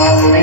दया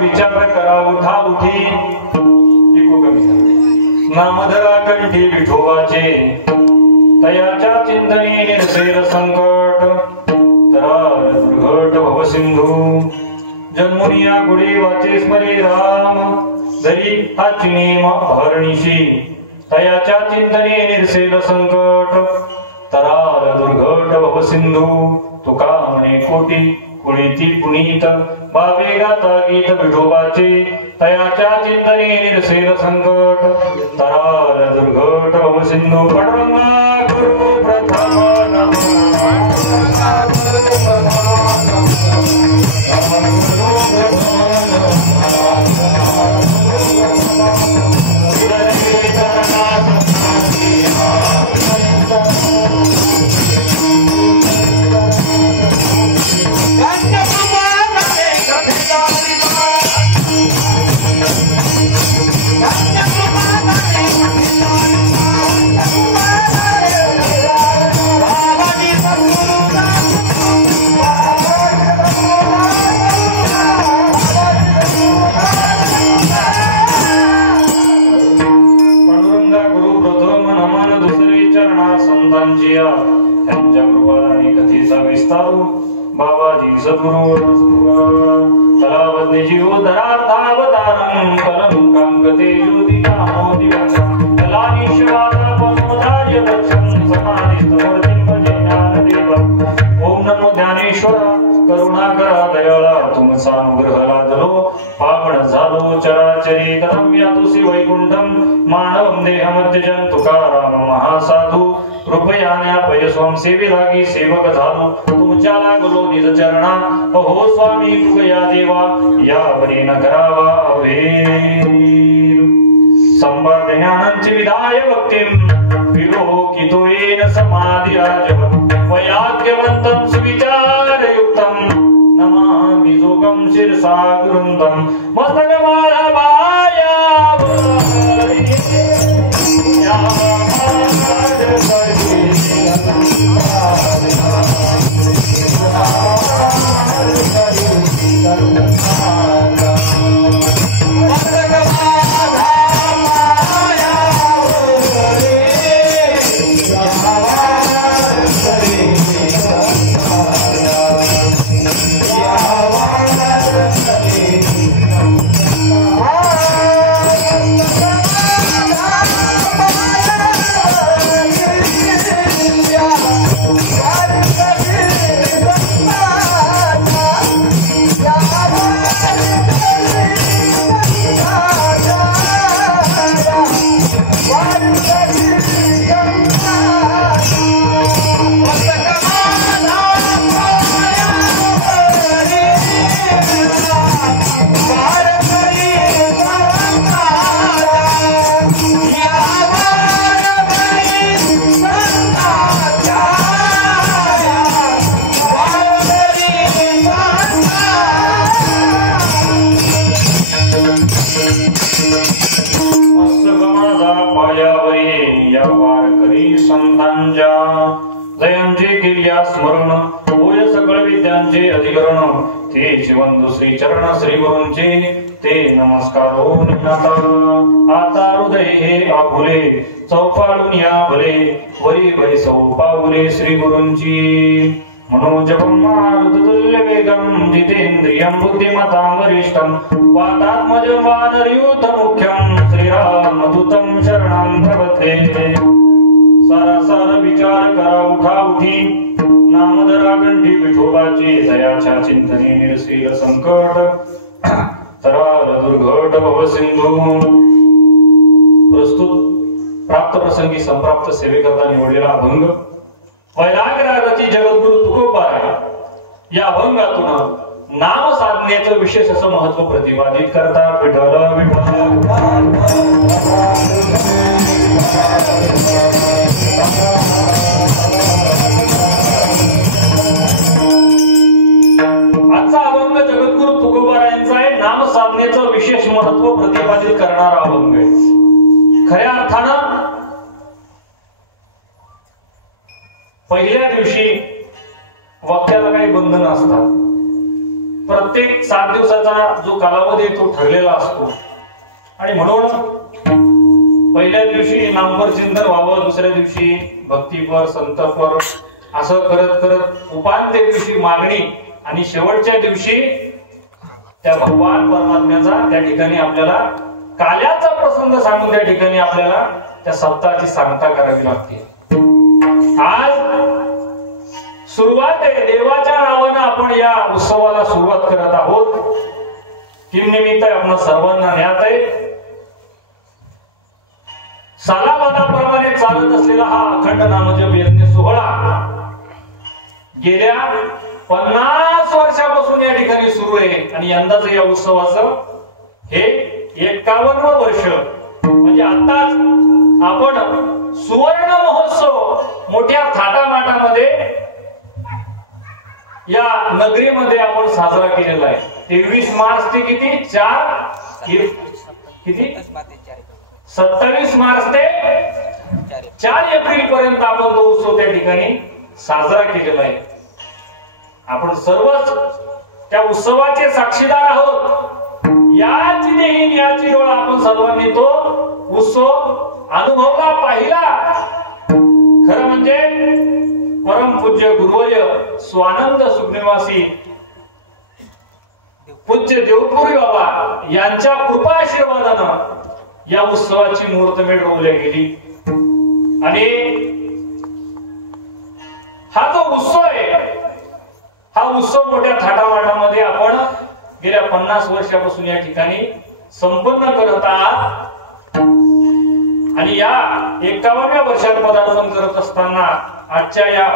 विचार करा उठा उठी नामधरा कंठी विठोबाचे तयाच्या चिंतने निर्सेल संकट तरार दुर्घट भवसिंधू जन्मुनिया गुढी वाचे स्मरे राम जरी हा चिनेम हरणीशी तयाच्या चिंतने निर्सेल संकट तरार दुर्घट भवसिंधू तुका म्हणे कोटी कुळीती पुनीत बावे गाता गीत विठोबाचे तयाच्या चिंतने निर्सेल संकट तरार दुर्घट भवसिंधू पांडुरंगा गुरु प्रथम बाबाजी सद्गुरु तलावज्ञ जीव धरावतारं कलंकांकते ज्योतिनामो दिवसा कलानीश्वरा पमोदार्य दर्शन समाधिस्तमूर्तिं भजे ज्ञानदेव ओम नमो ज्ञानेश्वरा करुणाकरा दयाळा तुम तुमचा लादलो पावन झालो चराचरी कथम यातुसी वैकुंठम मानवम देहमध्यजन तुकाराम महासाधू कृपयान्या पयस्वम सेवे लागी सेवक झालो तुमच्या लागलो निज चरणा अहो स्वामी कृपया देवा यावरी न करावा अवेर संवर्धनांची विधाय भक्तिम विलोकितो येन समाधिराज वैराग्यवंतं सुविचारयुक्तं नमामि जोगं शिरसा गुरुन्दं मस्तकमालवाया स्मरण होय सकळ विद्यांचे अधिकरण ते शिवंदु श्री चरण श्री गुरूंचे ते नमस्कार आता हृदय हे आपुले चौपाळून या भले वरी वरी सौपावले श्री गुरूंची मनोजपं मारुततुल्य वेगं जितेंद्रियं बुद्धिमतां वरिष्ठं वातात्मजं वानरयूथ मुख्यं श्रीरामदूतं शरणं प्रपद्ये सारा सारा विचार करा उठा उठी नामधरा कंठी विठोबाची दयाच्या चिंतने निरसील संकट तरार दुर्घट भव सिंधू प्रस्तुत प्राप्त प्रसंगी संप्राप्त सेवेकरता निवडलेला अभंग वैराग्यरागाची जगद्गुरु तुकोबाराय या अभंगातून नाम साधनेचं विशेष असं महत्व प्रतिपादित करतात. विठ्ठल विठ्ठल आजचा अभंग जगद्गुरु तुकोबारायांचा आहे. नाम साधनेचं विशेष महत्व प्रतिपादित करणारा अभंग आहे. खऱ्या अर्थानं पहिल्या दिवशी वक्त्याला काही बंधन असतात. प्रत्येक 7 दिवसाचा जो कालावधी तो ठरलेला असतो आणि म्हणून पहिल्या दिवशी नामपर चिंतन व्हावं, दुसऱ्या दिवशी भक्तीपर संतपर असं करत करत उपांत्य दिवशी मागणी आणि शेवटच्या दिवशी त्या भगवान परमात्म्याचा त्या ठिकाणी आपल्याला काल्याचा प्रसंग सांगून त्या ठिकाणी आपल्याला त्या सप्ताहाची सांगता करावी लागते. आज सुरुवात आहे. देवाच्या नावानं आपण या उत्सवाला सुरुवात करत आहोत. किम निमित्त आपण सर्वांना ज्ञात आहे. सालाबादाप्रमाणे चालत असलेला हा अखंड नामजप यज्ञ सोहळा गेल्या 50 वर्षापासून या ठिकाणी सुरू आहे आणि यंदाच या उत्सवाचं हे 51वं वर्ष. म्हणजे आताच आपण सुवर्ण महोत्सव मोठ्या थाटामाटामध्ये या नगरीमध्ये आपण साजरा केलेला आहे. 23 मार्च ते किती 27 मार्च ते 4 एप्रिल पर्यंत आपण तो उत्सव त्या ठिकाणी साजरा केलेला आहे. आपण सर्वच त्या उत्सवाचे साक्षीदार आहोत. याची देही याची डोळा आपण सर्वांनी तो उत्सव अनुभवला, पाहिला. खरं म्हणजे परम पूज्य गुरुवर्य स्वानंद सुखनिवासी पूज्य देवपुरी बाबा यांच्या कृपा आशीर्वादानं या उत्सवाची मुहूर्तमेढ रोवली गेली. आणि हा जो उत्सव आहे, हा उत्सव मोठ्या थाटामाटामध्ये आपण गेल्या 50 वर्षापासून या ठिकाणी संपन्न करत आहात आणि या 51व्या वर्षात पदार्पण करत असताना आजच्या या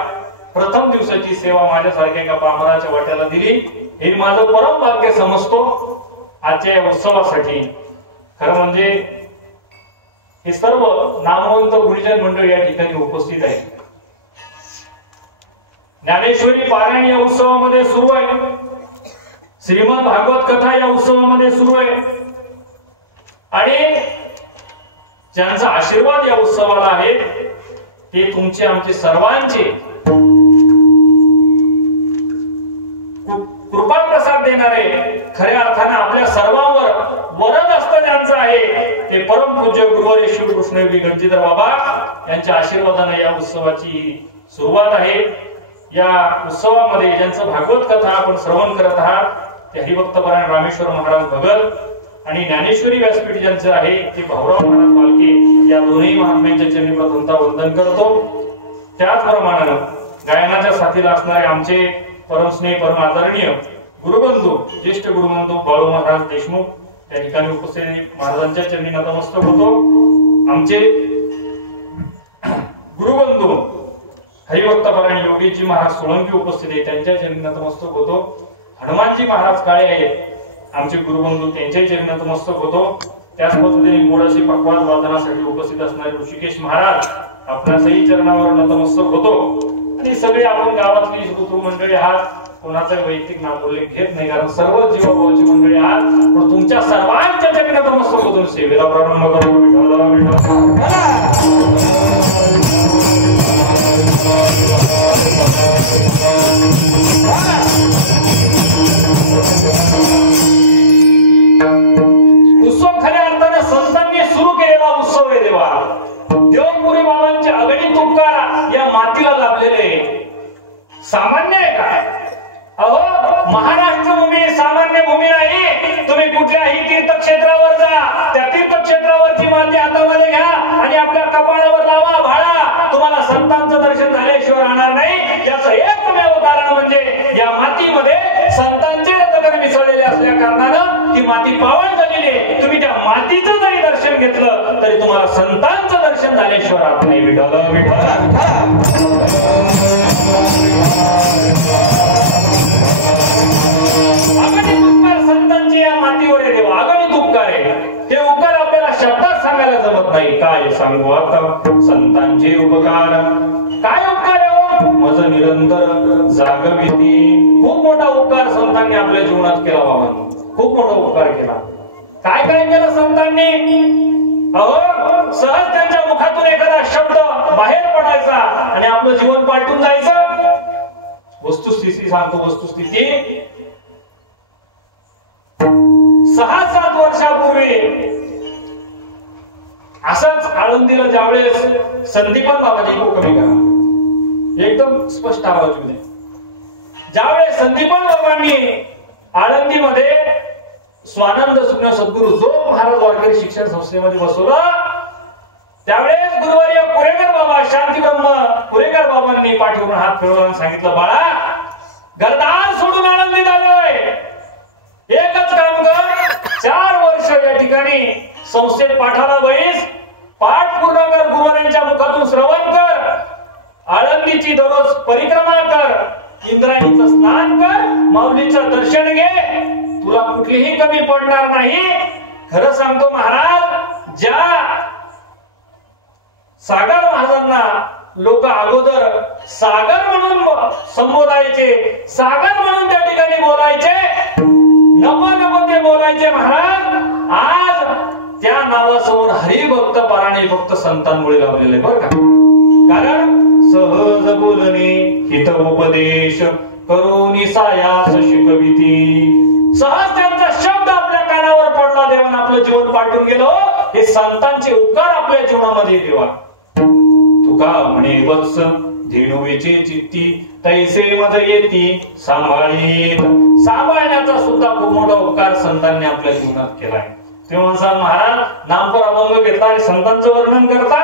प्रथम दिवसाची सेवा माझ्यासारख्या एका पामराच्या वाट्याला दिली हे माझं परम भाग्य समजतो आजच्या या उत्सवासाठी। खरं म्हणजे हे सर्व नामवंत गुरुजन मंडळ या ठिकाणी उपस्थित आहे। ज्ञानेश्वरी पारायण या उत्सवामध्ये सुरू आहे, श्रीमद भागवत कथा या उत्सवामध्ये सुरू आहे आणि ज्यांचा आशीर्वाद या उत्सवाला आहे ते तुमचे आमचे सर्वांचे कृपा प्रसाद देणारे खऱ्या अर्थाने आपल्या सर्वांवर वरद असतं ज्यांचं आहे ते परम पूज्य गुरुवर्य श्री कृष्णयोगी गंजीधर बाबा यांच्या आशीर्वादाने या उत्सवाची सुरुवात आहे। या उत्सवामध्ये ज्यांचं भागवत कथा आपण श्रवण करत आहात ते हरिभक्तपरायण रामेश्वर महाराज भगत आणि ज्ञानेश्वरी व्यासपीठ ज्यांचं आहे ते भाऊराव महाराज पालके या दोन्ही महात्म्यांच्या चरणी प्रथमतः वंदन करतो। त्याचप्रमाणे गायनाच्या साथीला असणारे आमचे परमस्नेह परम आदरणीय गुरुबंधू ज्येष्ठ गुरुबंधू बाळू महाराज देशमुख या ठिकाणी उपस्थित महाराजांच्या चरणी नतमस्तक होतो। आमचे गुरुबंधू हरिभक्तपरायण योगीजी महाराज सोळंकी उपस्थित आहे त्यांच्या चरणी नतमस्तक होतो। हनुमानजी महाराज काळे आहेत आमचे गुरुबंधू त्यांच्याही चरणी नतमस्तक होतो। त्याच पद्धतीने मोडाशी पकवान वादनासाठी उपस्थित असणारे ऋषिकेश महाराज आपल्या सही चरणावर नतमस्तक होतो आणि सगळे आपण गावातली गुरु मंडळी आहात, कोणाचा वैयक्तिक नामोल्लेख घेत नाही कारण सर्व जीवभावाची मंडळी आहात, पण तुमच्या सर्वांच्या चरणी नतमस्तक होतो सेवेला प्रारंभ करू। उत्सव खऱ्या अर्थाने संतांनी सुरू केलेला उत्सव आहे देवा। देवपुरी बाबांचे अगणित उपकार या मातीला लाभलेले सामान्य आहे का? अहो महाराष्ट्र भूमी सामान्य भूमी नाही। तुम्ही कुठल्याही तीर्थक्षेत्रावर जा, त्या तीर्थक्षेत्रावरची माती हातामध्ये घ्या आणि आपल्या कपाळावर लावा, भाळा, तुम्हाला संतांचं दर्शन झाल्याशिवाय राहणार नाही। त्याचं एकमेव कारण म्हणजे या मातीमध्ये संतांचे रत्न मिसळलेले असल्या कारणानं ती माती पावन झालेली आहे। तुम्ही त्या मातीचं जरी दर्शन घेतलं तरी तुम्हाला संतांचं दर्शन झाल्याशिवाय राहत नाही। विठ्ठल विठ्ठल अगणित उपकार संतांचे या मातीवर आहे देवा, अगणित उपकार आहे। ते उपकार आपल्याला शब्दात सांगायला जमत नाही। काय सांगू आता संतांचे उपकार, काय उपकार आहे मज निरंतर जागविती। खूप मोठा उपकार संतांनी आपल्या जीवनात केला बाबांनी, खूप मोठा उपकार केला। काय काय केलं संतांनी? अहो सहज त्यांच्या मुखातून एखादा शब्द बाहेर पडायचा आणि आपलं जीवन पालटून जायचं। वस्तुस्थिती सांगतो, वस्तुस्थिती 6-7 वर्षापूर्वी असंच आळंदीला ज्यावेळेस संदीपन बाबाजी कमी करा एकदम स्पष्ट आवाज होते, ज्यावेळेस संदीपन बाबांनी आळंदीमध्ये स्वानंद सुज्ञ सद्गुरू जो महाराज वारकरी शिक्षण संस्थेमध्ये बसवलं त्यावेळेस गुरुवर्य कुरेकर बाबा शांती ब्रह्म कुरेकर बाबांनी पाठीवरून हात फिरवला आणि सांगितलं, बाळा घरदार सोडून आनंदीत आलोय, एकच काम कर, 4 वर्ष या ठिकाणी संस्थेत पाठाला बैस, पाठ पूर्ण कर, गुरुवर्यांच्या मुखातून श्रवण कर, आळंदीची दररोज परिक्रमा कर, इंद्रायणीचं स्नान कर, माऊलीचं दर्शन घे, तुला कुठलीही कमी पडणार नाही। खरं सांगतो महाराज, ज्या सागर महाराजांना लोक अगोदर सागर म्हणून संबोधायचे, सागर म्हणून त्या ठिकाणी बोलायचे, नको नको ते बोलायचे महाराज, आज त्या नावासमोर हरिभक्त पारायण फक्त संतांमुळे लाभलेले बरं का। कारण सहज बोलणे हित उपदेश करून सायास शिकविती, सहज त्यांचा शब्द आपल्या कानावर पडला, देवाने आपलं जीवन पाठवून गेलं। हे संतांचे उपकार आपल्या जीवनामध्ये देवा। तुका म्हणे वत्स धेनुवेचे चित्ती तैसे मज येती सांभाळीत, सांभाळण्याचा सुद्धा खूप मोठा उपकार संतांनी आपल्या जीवनात केलाय। तुम्ही म्हणसाल महाराज नामपर अभंग घेतला आणि संतांचं वर्णन करता,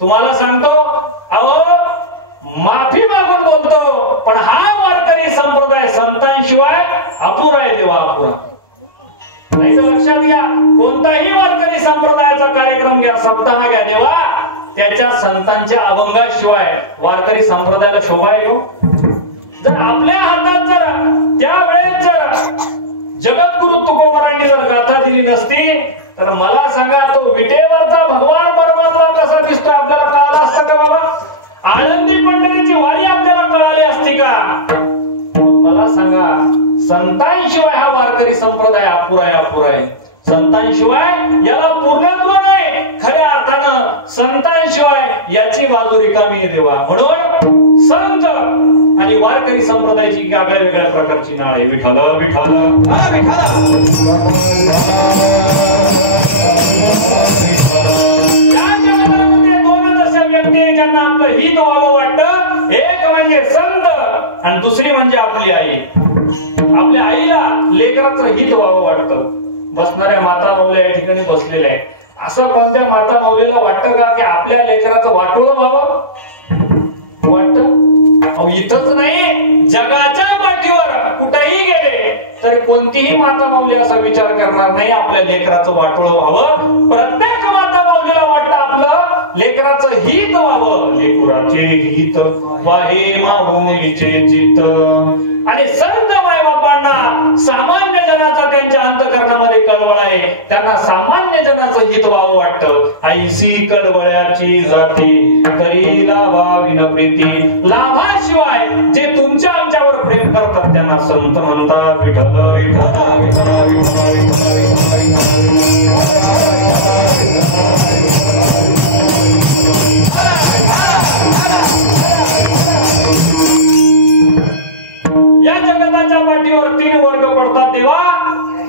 तुम्हाला सांगतो अहो माफी मागून बोलतो, पण हा वारकरी संप्रदाय संतांशिवाय अपुरा आहे देवा, अपुरा. नाही तर लक्षात घ्या, कोणताही वारकरी संप्रदायाचा कार्यक्रम घ्या, सप्ताह घ्या देवा, त्याच्या संतांच्या अभंगाशिवाय वारकरी संप्रदायाला शोभा येऊ. जर आपल्या हातात जर त्यावेळेस जर जगद्गुरु तुकोबारांनी जर गाथा दिली नसती तर मला सांगा, तो विटेवरचा भगवान परमात्मा कसा दिसतो आपल्याला कळाला असतं का बाबा? आळंदी पंढरीची वारी आपल्याला कळाली असती का? मला सांगा, संतांशिवाय हा वारकरी संप्रदाय अपुरा आहे, अपुरा आहे. संतांशिवाय याला पूर्णत्व नाही. खऱ्या अर्थानं संतांशिवाय याची बाजू रिकामी आहे देवा. म्हणून संत आणि वारकरी संप्रदायाची वेगळ्या वेगळ्या प्रकारची नाळ आहे. विठ्ठल विठ्ठल या जगतामध्ये दोनच अशा व्यक्ती ज्यांना आपलं हित व्हावं वाटतं. एक म्हणजे संत आणि दुसरी म्हणजे आपली आई. आपल्या आईला लेकराचं हित व्हावं वाटतं. बसणाऱ्या माता माऊल्या या ठिकाणी बसलेल्या आहे. असं कोणत्या माता माऊलीला वाटतं का की आपल्या लेकराचं वाटोळं व्हावं? वाटतं? इथंच नाही, जगाच्या पाठीवर कुठेही गेले तरी कोणतीही माता माऊली असा विचार करणार नाही आपल्या लेकराचं वाटोळं व्हावं. प्रत्येक माता माऊलीला वाटतं आपलं लेकराचं हित व्हावं. लेकराचे हित वाहे माऊलीचे चित्त. आणि संत मायबापांना सामान्य जनाचा त्यांच्या अंतःकरणामध्ये कळवळ आहे. त्यांना सामान्य जनाचं हित व्हावं वाटतं. ऐसी कळवळ्याची जाती करी लाभा विनप्रीती. लाभाशिवाय जे तुमच्या आमच्यावर प्रेम करतात त्यांना संत म्हणतात. विठ्ठल विठ्ठल विठ्ठल या जगताच्या पाठीवर 3 वर्ग पडतात देवा.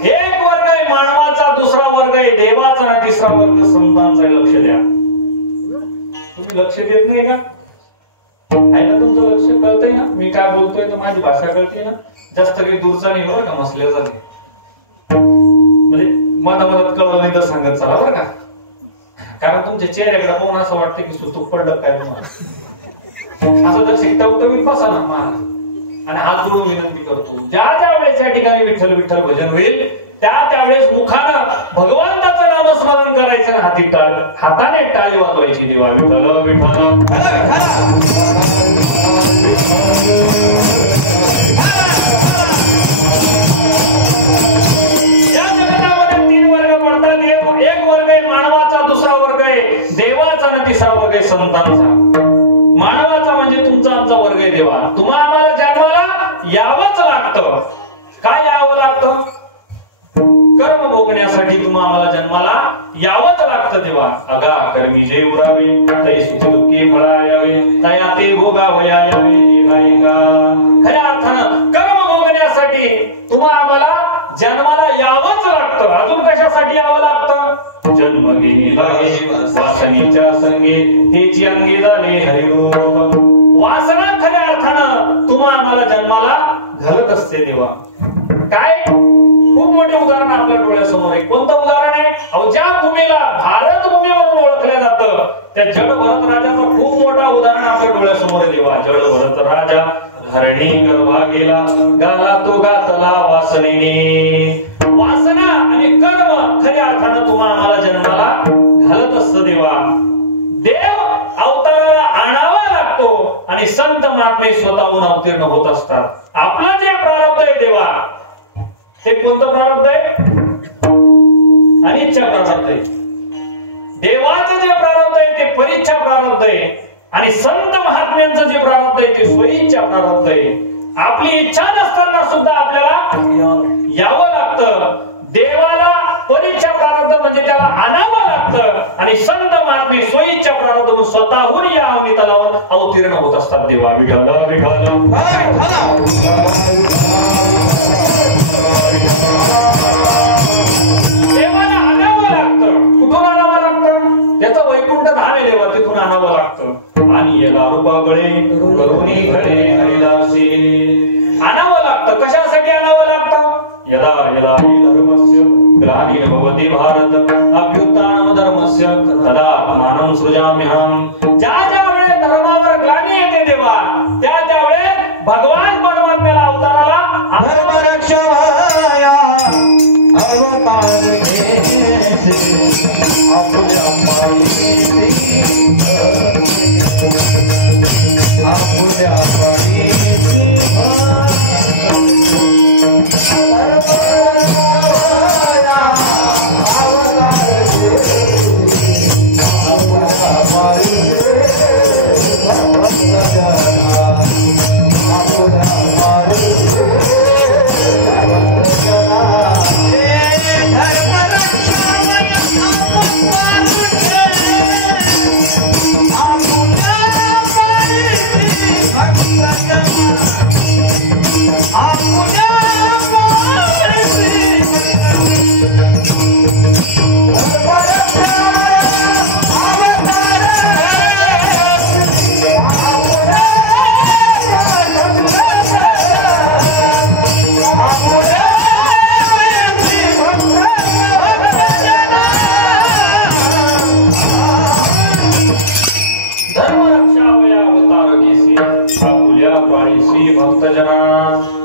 एक वर्ग आहे मानवाचा, दुसरा वर्ग आहे देवाचा आणि तिसरा वर्ग संतांचा. लक्ष द्या. तुम्ही लक्ष देत नाही का? आहे ना तुमचं लक्ष? कळतंय ना मी काय बोलतोय? तर माझी भाषा कळते ना? जास्त काही दूरचा नाही बरं का, मसल्याचा नाही. म्हणजे मनामनात कळलं नाही तर सांगत चला बरं का. कारण तुमच्या चेहऱ्याकडे पाहून असं वाटतं की सुतूक पडलं काय तुम्हाला. असं जर शिकता होतं मी बसा ना मान आणि हात जोडून विनंती करतो. ज्या ज्या वेळेस या ठिकाणी विठ्ठल विठ्ठल भजन होईल त्यावेळेस मुखानं भगवंताचं नामस्मरण करायचं. हाताने टाळी वाजवायची देवा. विठ्ठल विठ्ठल या जगतामध्ये 3 वर्ग पडतात. एक वर्ग आहे मानवाचा, दुसरा वर्ग आहे देवाचा आणि तिसरा वर्ग आहे संतांचा. मानवाचा म्हणजे तुमचा आमचा वर्ग आहे देवा. तुम्हा आम्हाला जन्माला यावंच लागतं. काय यावं लागतं? कर्म भोगण्यासाठी तुम्हा आम्हाला जन्माला यावंच लागतं देवा. अगा कर्मी जे उरावे तै सुख दुःखी फळा यावे तया ते भोगावया यावे. खऱ्या अर्थानं कर्म भोगण्यासाठी तुम्हा आम्हाला जन्माला यावंच लागतं. अजून कशासाठी यावं लागतं? जन्म गेला वासनेच्या संगे तेची अंगी झाले हरिरूप. वासना खऱ्या अर्थानं तुम्हा आम्हाला जन्माला घालत असते देवा. काय खूप मोठे उदाहरण आपल्या डोळ्यासमोर आहे. कोणतं उदाहरण आहे? अहो, ज्या भूमीला भारत भूमी म्हणून ओळखलं जातं त्या जड भरत राजाचं खूप मोठा उदाहरण आपल्या डोळ्यासमोर आहे देवा. जड भरत राजा हरणी गर्भा गेला गाला तो गातला वासनेने. वासना आणि कर्म खऱ्या अर्थानं तुम्हा आम्हाला जन्माला घालत असतं देवा. देव अवताराला आणावा लागतो आणि संत महात्मे स्वतःहून अवतीर्ण होत असतात. आपलं जे प्रारब्ध आहे देवा ते कोणतं प्रारब्ध आहे? अनिच्छा प्रारब्ध आहे. देवाचं जे प्रारब्ध आहे ते परीच्छा प्रारब्ध आहे आणि संत महात्म्यांचं जे प्रारब्ध आहे ते स्वइच्छा प्रारब्ध आहे. आपली इच्छा नसताना सुद्धा आपल्याला यावं लागतं. देवाला परीक्षा प्रारब्ध म्हणजे त्याला आणावं लागतं आणि संत महात्मे स्वइच्छा प्रारब्ध म्हणून स्वतःहून या अवनी तलावर अवतीर्ण होत असतात देवा. विठ्ठल विठ्ठल देवाला आणावं लागतं. कुठून आणावं लागतं? त्याचं वैकुंठ धाम आहे देवा, तिथून आणावं लागतं. आणि याला रूपागळे करुणी घडे हरिदासी आणावं लागतं. कशासाठी आणावं लागतं? यदा यदा हि धर्मस्य ग्लानिर् भवति भारत अभ्युत्थानं धर्मस्य तदा आत्मानं सृजाम्यहम्. ज्या ज्या वेळेस धर्मावर ग्लानी येते देवा त्या वेळेस भगवान परमात्म्याला अवताराला धर्मरक्षक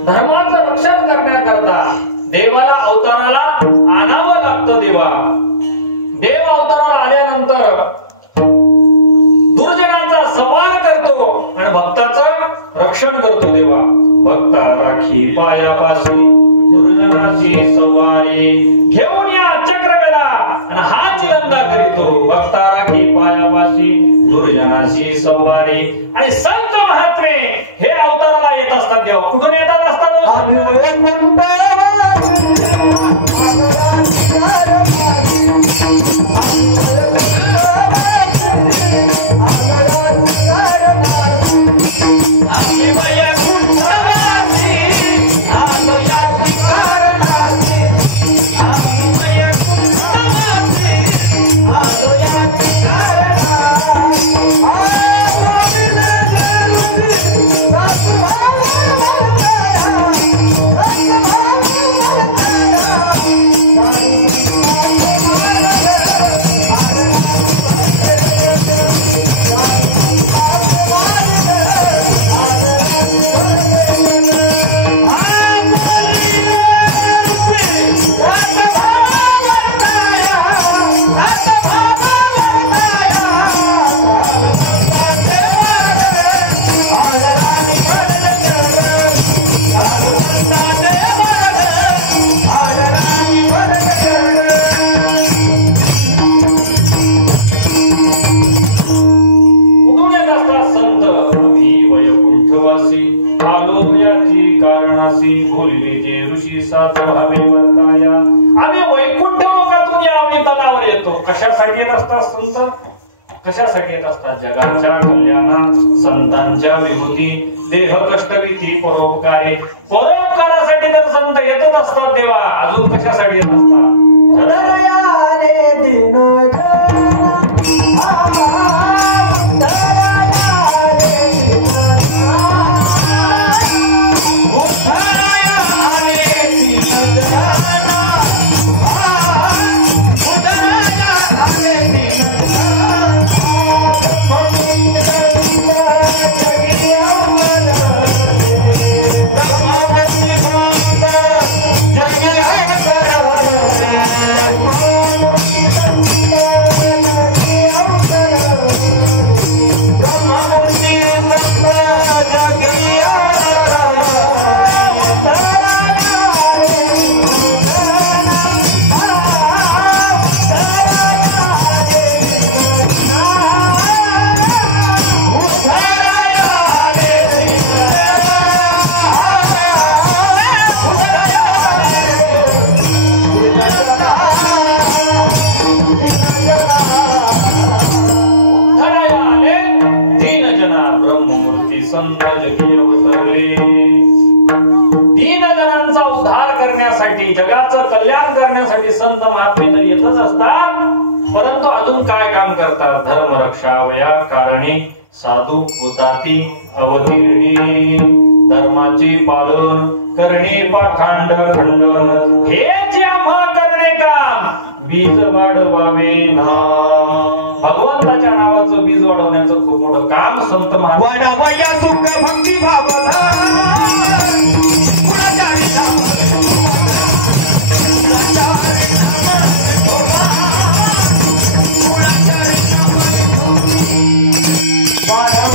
धर्माचं रक्षण करण्याकरता देवाला अवताराला आणावं लागतं. देव अवताराला आल्यानंतर दुर्जनांचा संवार करतो आणि भक्ताचं रक्षण करतो. देवा भक्ता राखी पायापाशी दुर्जनाची सवारी घेऊन या चक्रगदा आणि हा चिरंदा करीतो. भक्ता राखी पायापाशी दुर्जनाची सवारी. आणि संत महात्मे हे अवताराला येत असतात. देवा कुठून येतात असतात? आम्ही वैकुंठ लोकातून या अमृतावर येतो. कशासाठी येत असतात संत? कशासाठी येत असतात? जगाच्या कल्याणात, संतांच्या विभूती, देह कष्टविधी, परोपकारी. परोपकारासाठी तर संत येतच असतात. देवा अजून कशासाठी येत असतात? जगाचं कल्याण करण्यासाठी संत महात्मे तर येतच असतात. परंतु अजून काय काम करतात? धर्म रक्षावया कारणी साधू हुताती अवतीर्णी. धर्माची पालन करणे पाखांड खंडन हेच आम्हा करणे काम. बीज वाढवावे ना. भगवंताच्या नावाचं बीज वाढवण्याचं खूप मोठं काम संत महात्मा. सुख भक्ती भावना Para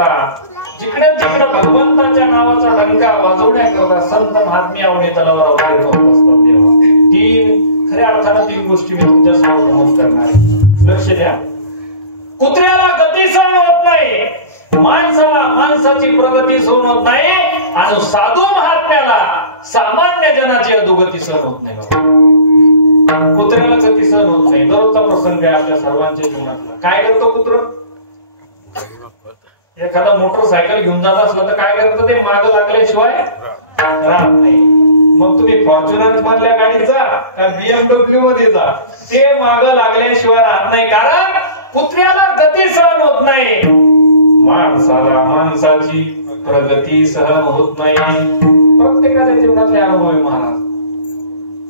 करता, जिकडे जिकडे भगवंताच्या नावाचा डंका वाजवण्याकरता संत महात्मे आवडे तलावर अवतारित होत असतात तेव्हा खऱ्या अर्थानं 3 गोष्टी मी तुमच्या समोर नमूद करणार आहे. लक्ष द्या. कुत्र्याला गती सहन होत नाही, माणसाला माणसाची प्रगती सहन होत नाही, आणि साधू महात्म्याला सामान्य जनाची अधोगती सहन होत नाही. कुत्र्याला गती सहन होत नाही. दररोजचा प्रसंग आहे आपल्या सर्वांच्या जीवनातला. काय करतो कुत्र? एखादा मोटरसायकल घेऊन जात असलं तर काय करतं ते? माग लागल्याशिवाय राहत नाही. मग तुम्ही फॉर्च्युनर मधल्या गाडीत जा का BMW मध्ये जा, ते माग लागल्याशिवाय राहत नाही. कारण कुत्र्याला गती सहन होत नाही, माणसाला माणसाची प्रगती सहन होत नाही. प्रत्येकाच्या जीवनातले अनुभव आहे महाराज,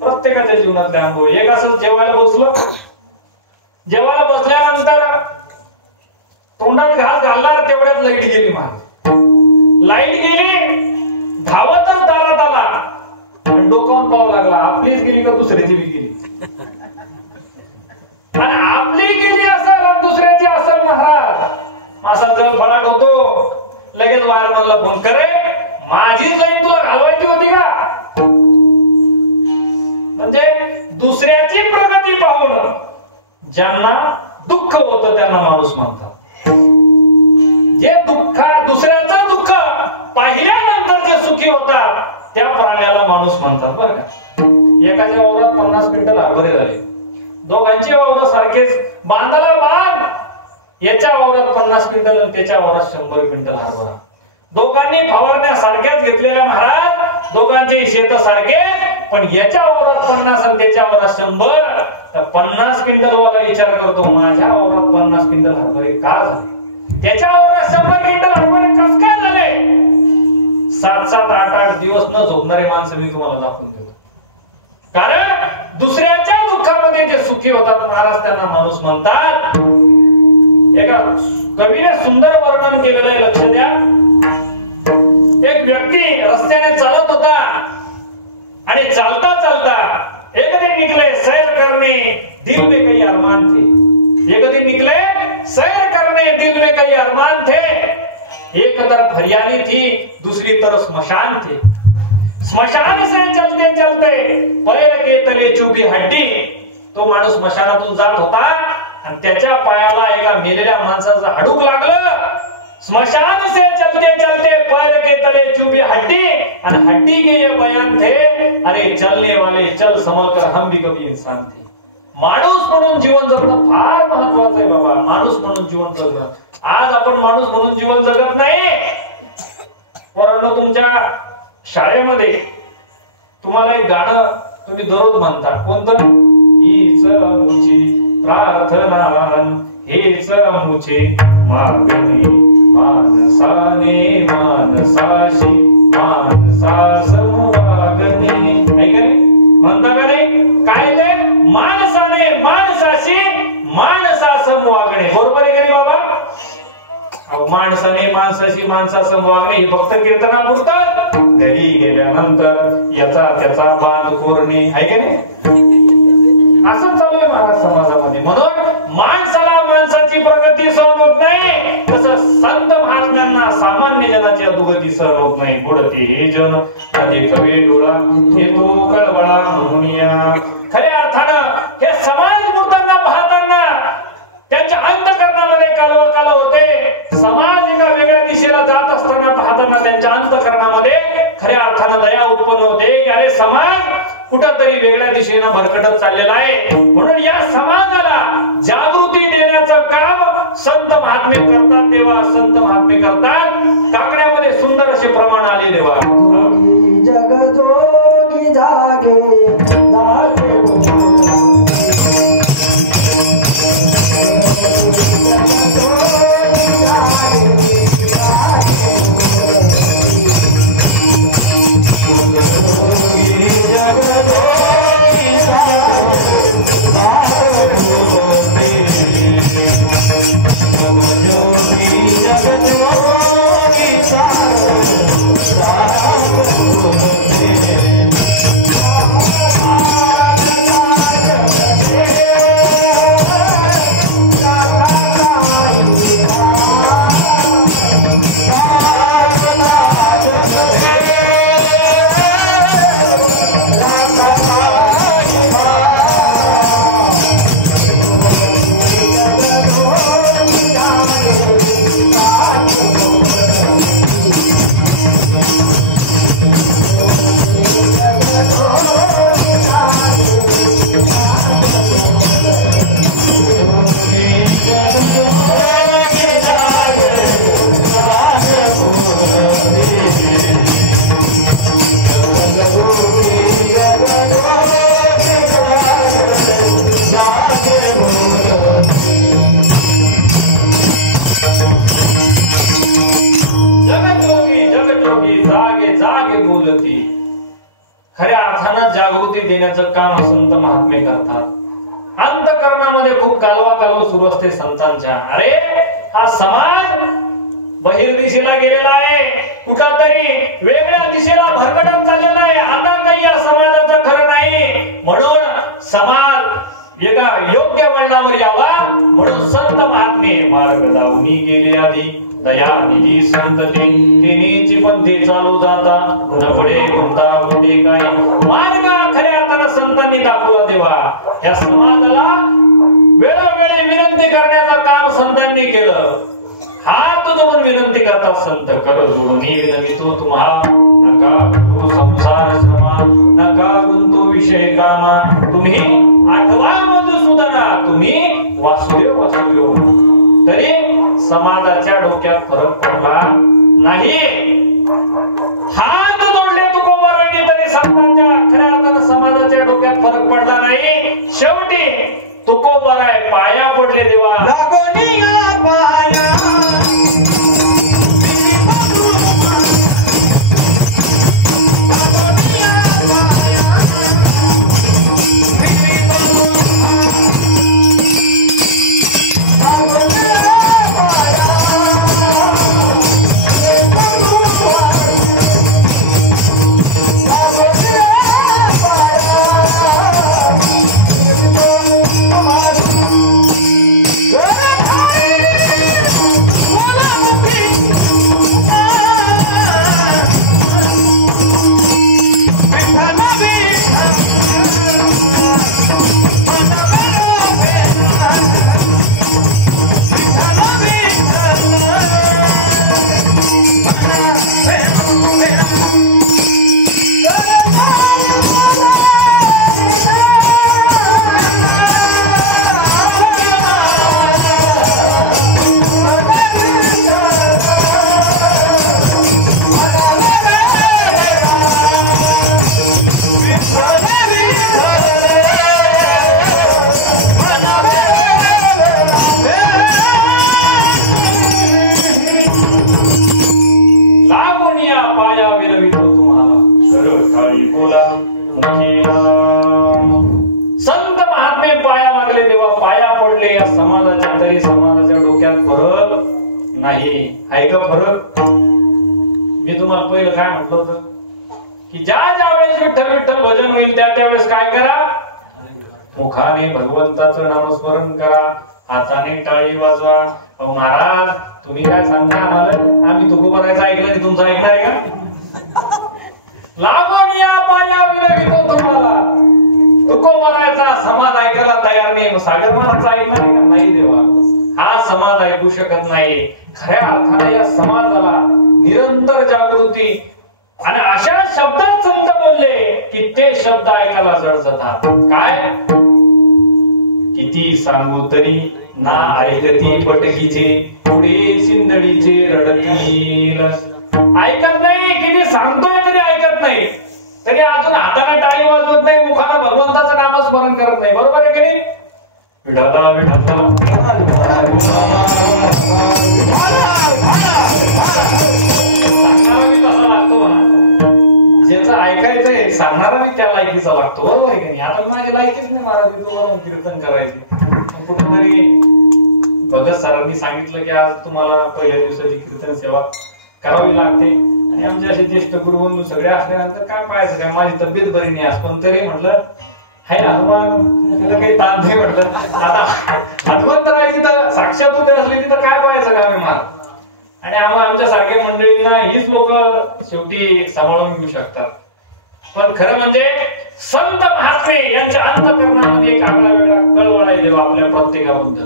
प्रत्येकाच्या जीवनातले अनुभव. एक असंच जेवायला बसलो, जेवायला बसल्यानंतर तोंडात घास घालणार तेवढ्यात लाईट गेली. महाराज लाईट गेली, धावतच दारात आला आणि डोकावून पाहू लागला, आपलीच गेली का दुसऱ्याची बी गेली? आणि आपली गेली असेल आणि दुसऱ्याची असेल महाराज, असा जर फळाट होतो. लगेच वायरमॅनला फोन करे, माझीच लाईट तुला घालवायची होती का? म्हणजे दुसऱ्याची प्रगती पाहून ज्यांना दुःख होतं त्यांना माणूस म्हणतात. जे दुसऱ्याचं दुःख पाहिल्यानंतर जे सुखी होतात त्या प्राण्याला माणूस म्हणतात. बरं का, एकाच्या वावरात 50 क्विंटल हरभरे झाले, दोघांची वावर सारखेच, बांधाला बांध, याच्या वावरात 50 क्विंटल आणि त्याच्या वावरात 100 क्विंटल हरभरा. दोघांनी फवारण्या सारख्याच घेतलेल्या महाराज, दोघांचे शेत सारखे, पण याच्या वावरात 50 आणि त्याच्या वावरात 100. तर 50 क्विंटल वाला विचार करतो, माझ्या वावरात 50 क्विंटल हरभरे का झाले, त्याच्या वावरात 100 क्विंटल हरभरे कस काय झाले? 7-7, 8-8 दिवस न झोपणारे माणसं मी तुम्हाला दाखवून देतो. कारण दुसऱ्याच्या दुःखामध्ये जे सुखी होतात महाराज त्यांना माणूस म्हणतात. एका कवीने सुंदर वर्णन केलेलं आहे, लक्ष द्या. एक व्यक्ती रस्त्याने चालत होता आणि चालता चालता एक दिन निकले सैर करने दिल में कई अरमान थे. एक दिन निकले सैर करने दिल में कई अरमान थे. एक तरफ हरियाली थी, दूसरी तरफ स्मशान थे. स्मशान से चलते चलते पैर के तले चुभी हड्डी. तो माणूस स्मशानातून जात होता आणि त्याच्या पायाला एका मेलेल्या माणसाचं हाडूक लागलं. स्मशान से चलते चलते पैर के तले चुभी हड्डी, और हड्डी के ये बयान थे, अरे चलने वाले चल संभल कर, हम भी कभी इंसान थे. माणूस म्हणून जीवन जगणं फार महत्वाचं आहे बाबा. माणूस म्हणून जीवन जगणं. आज आपण माणूस म्हणून जीवन जगत नाही. परंतु तुमच्या शाळेमध्ये तुम्हाला एक गाणं तुम्ही दररोज म्हणता, कोणतं? हीच मुची प्रार्थना, हेच मुचे मागणे, मानसाने मानसाशी मानसा समवागणे. ऐका रे, म्हणता का नाही? काय ते? माणसाने माणसाशी मानसा समवागणे. बरोबर आहे का नाही बाबा? माणसाने माणसाशी माणसा समवागणे हे फक्त कीर्तनापुरतं. घरी गेल्यानंतर याचा त्याचा बांध कोरणे, आहे का नाही? असं चालू आहे महाराज समाजामध्ये. म्हणून माणसाला माणसाची प्रगती सहन होत नाही, तसं संत महात्म्यांना सामान्य जनाची अधोगती सहन होत नाही. बुडते हे जन कधी कवे डोळा, हे तो कळवळा म्हणूया. खऱ्या अर्थानं हे समाज मूर्तांना पाहताना त्यांच्या अंतःकरणामध्ये कालवा होते. समाज एका वेगळ्या दिशेला जात असताना पाहताना त्यांच्या अंतःकरणामध्ये खऱ्या अर्थानं दया उत्पन्न होते की अरे समाज कुठंतरी वेगळ्या दिशेनं भरकटत चाललेला आहे. म्हणून या समाजाला जागृती देण्याचं काम संत महात्मे करतात. तेव्हा संत महात्मे करतात. काकड्यामध्ये सुंदर असे प्रमाण आले. देवा जग जोगी जागे Thank you. अंतःकरणामध्ये खूप कालवा कालव सुरू असते संतांच्या. अरे हा समाज बहिर्दिशेला गेलेला आहे, कुठं तरी वेगळ्या दिशेला भरकटत चाललेला आहे. आता काही या समाजाचं खरं नाही, म्हणून समाज एका योग्य वळणावर यावा म्हणून संत महात्मे मार्ग दावणी गेले आधी. दया निधी संतते तिनीची पंथी चालू जाता, न पडे गुंता गुंडे काय मार्ग खऱ्या अर्थानं संतांनी दाखवला देवा. या समाजाला वेळोवेळी विनंती करण्याचं काम संतांनी केलं. हात जोडून विनंती करतात संत, कर जोडून विनंतो तुम्हा, नका गुरु संसार श्रमा, नका गुंतू विषय कामा. तुम्ही आठवा मधुसूदना, तुम्ही वासुदेव वासुदेव. तरी समाजाच्या डोक्यात फरक पडला नाही. हात जोडले तुकोबारांनी तरी संतांच्या खऱ्या अर्थानं समाजाच्या डोक्यात फरक पडला नाही. शेवटी तुकोबाराय पाया पडले देवा. संत महात्मे पाया लागले तेव्हा पाया पडले. या समाजाच्या तरी समाजाच्या डोक्यात फरक नाही. आहे का फरक? मी तुम्हाला पहिलं काय म्हटलं होतं की ज्या ज्या वेळेस विठ्ठल विठ्ठल भजन होईल त्या त्यावेळेस काय करा, मुखाने भगवंताचं नामस्मरण करा, हाताने टाळी वाजवा. महाराज तुम्ही काय सांगता आम्हाला, आम्ही तुकोबारायचं ऐकलं की तुमचं ऐकणार आहे का? लागून या पाया विनवितो तुम्हाला. तुकोबारायचा समाज ऐकायला तयार नाही, सागर महाराजचा ऐकणार आहे का? नाही देवा, हा समाज ऐकू शकत नाही. खऱ्या अर्थाने या समाजाला निरंतर जागृती आणि अशा शब्दात संत बोलले की ते शब्द ऐकायला जड जातात. काय किती सांगू तरी ना ऐकती पटकीचे, पुढे शिंदडीचे रडतील. ऐकत नाही, किती सांगतोय तरी ऐकत नाही, तरी अजून हाताने टाळी वाजवत नाही, मुखाला भगवंताचं नामस्मरण करत नाही. बरोबर आहे की नाही? विठाला विठाला सांगणारा मी कसा लागतो म्हणा, ज्याचं ऐकायचंय सांगणारा मी त्या लायकीचा लागतो. बरोबर आहे की नाही? आता माझी लायकीच नाही महाराज वरून कीर्तन करायची. कुठेतरी भगत सरांनी सांगितलं की आज तुम्हाला पहिल्या दिवसाची कीर्तन सेवा करावी लागते आणि आमचे असे ज्येष्ठ गुरुबंधू सगळे असल्यानंतर काय पाहायचं, काय माझी तब्येत बरी नाही आज, पण तरी म्हटलं हाय हनुमान काही ताण नाही. म्हटलं आता हनुमंत राहायची तर साक्षात होते असली तर काय पाहायचं का मी महाराज. आणि आमच्या सारख्या मंडळींना हीच लोक शेवटी सांभाळून घेऊ शकतात. पण खरं म्हणजे संत महात्मे यांच्या अंतःकरणामध्ये एक आगळा वेगळा कळवळ आहे देवा आपल्या प्रत्येकाबद्दल.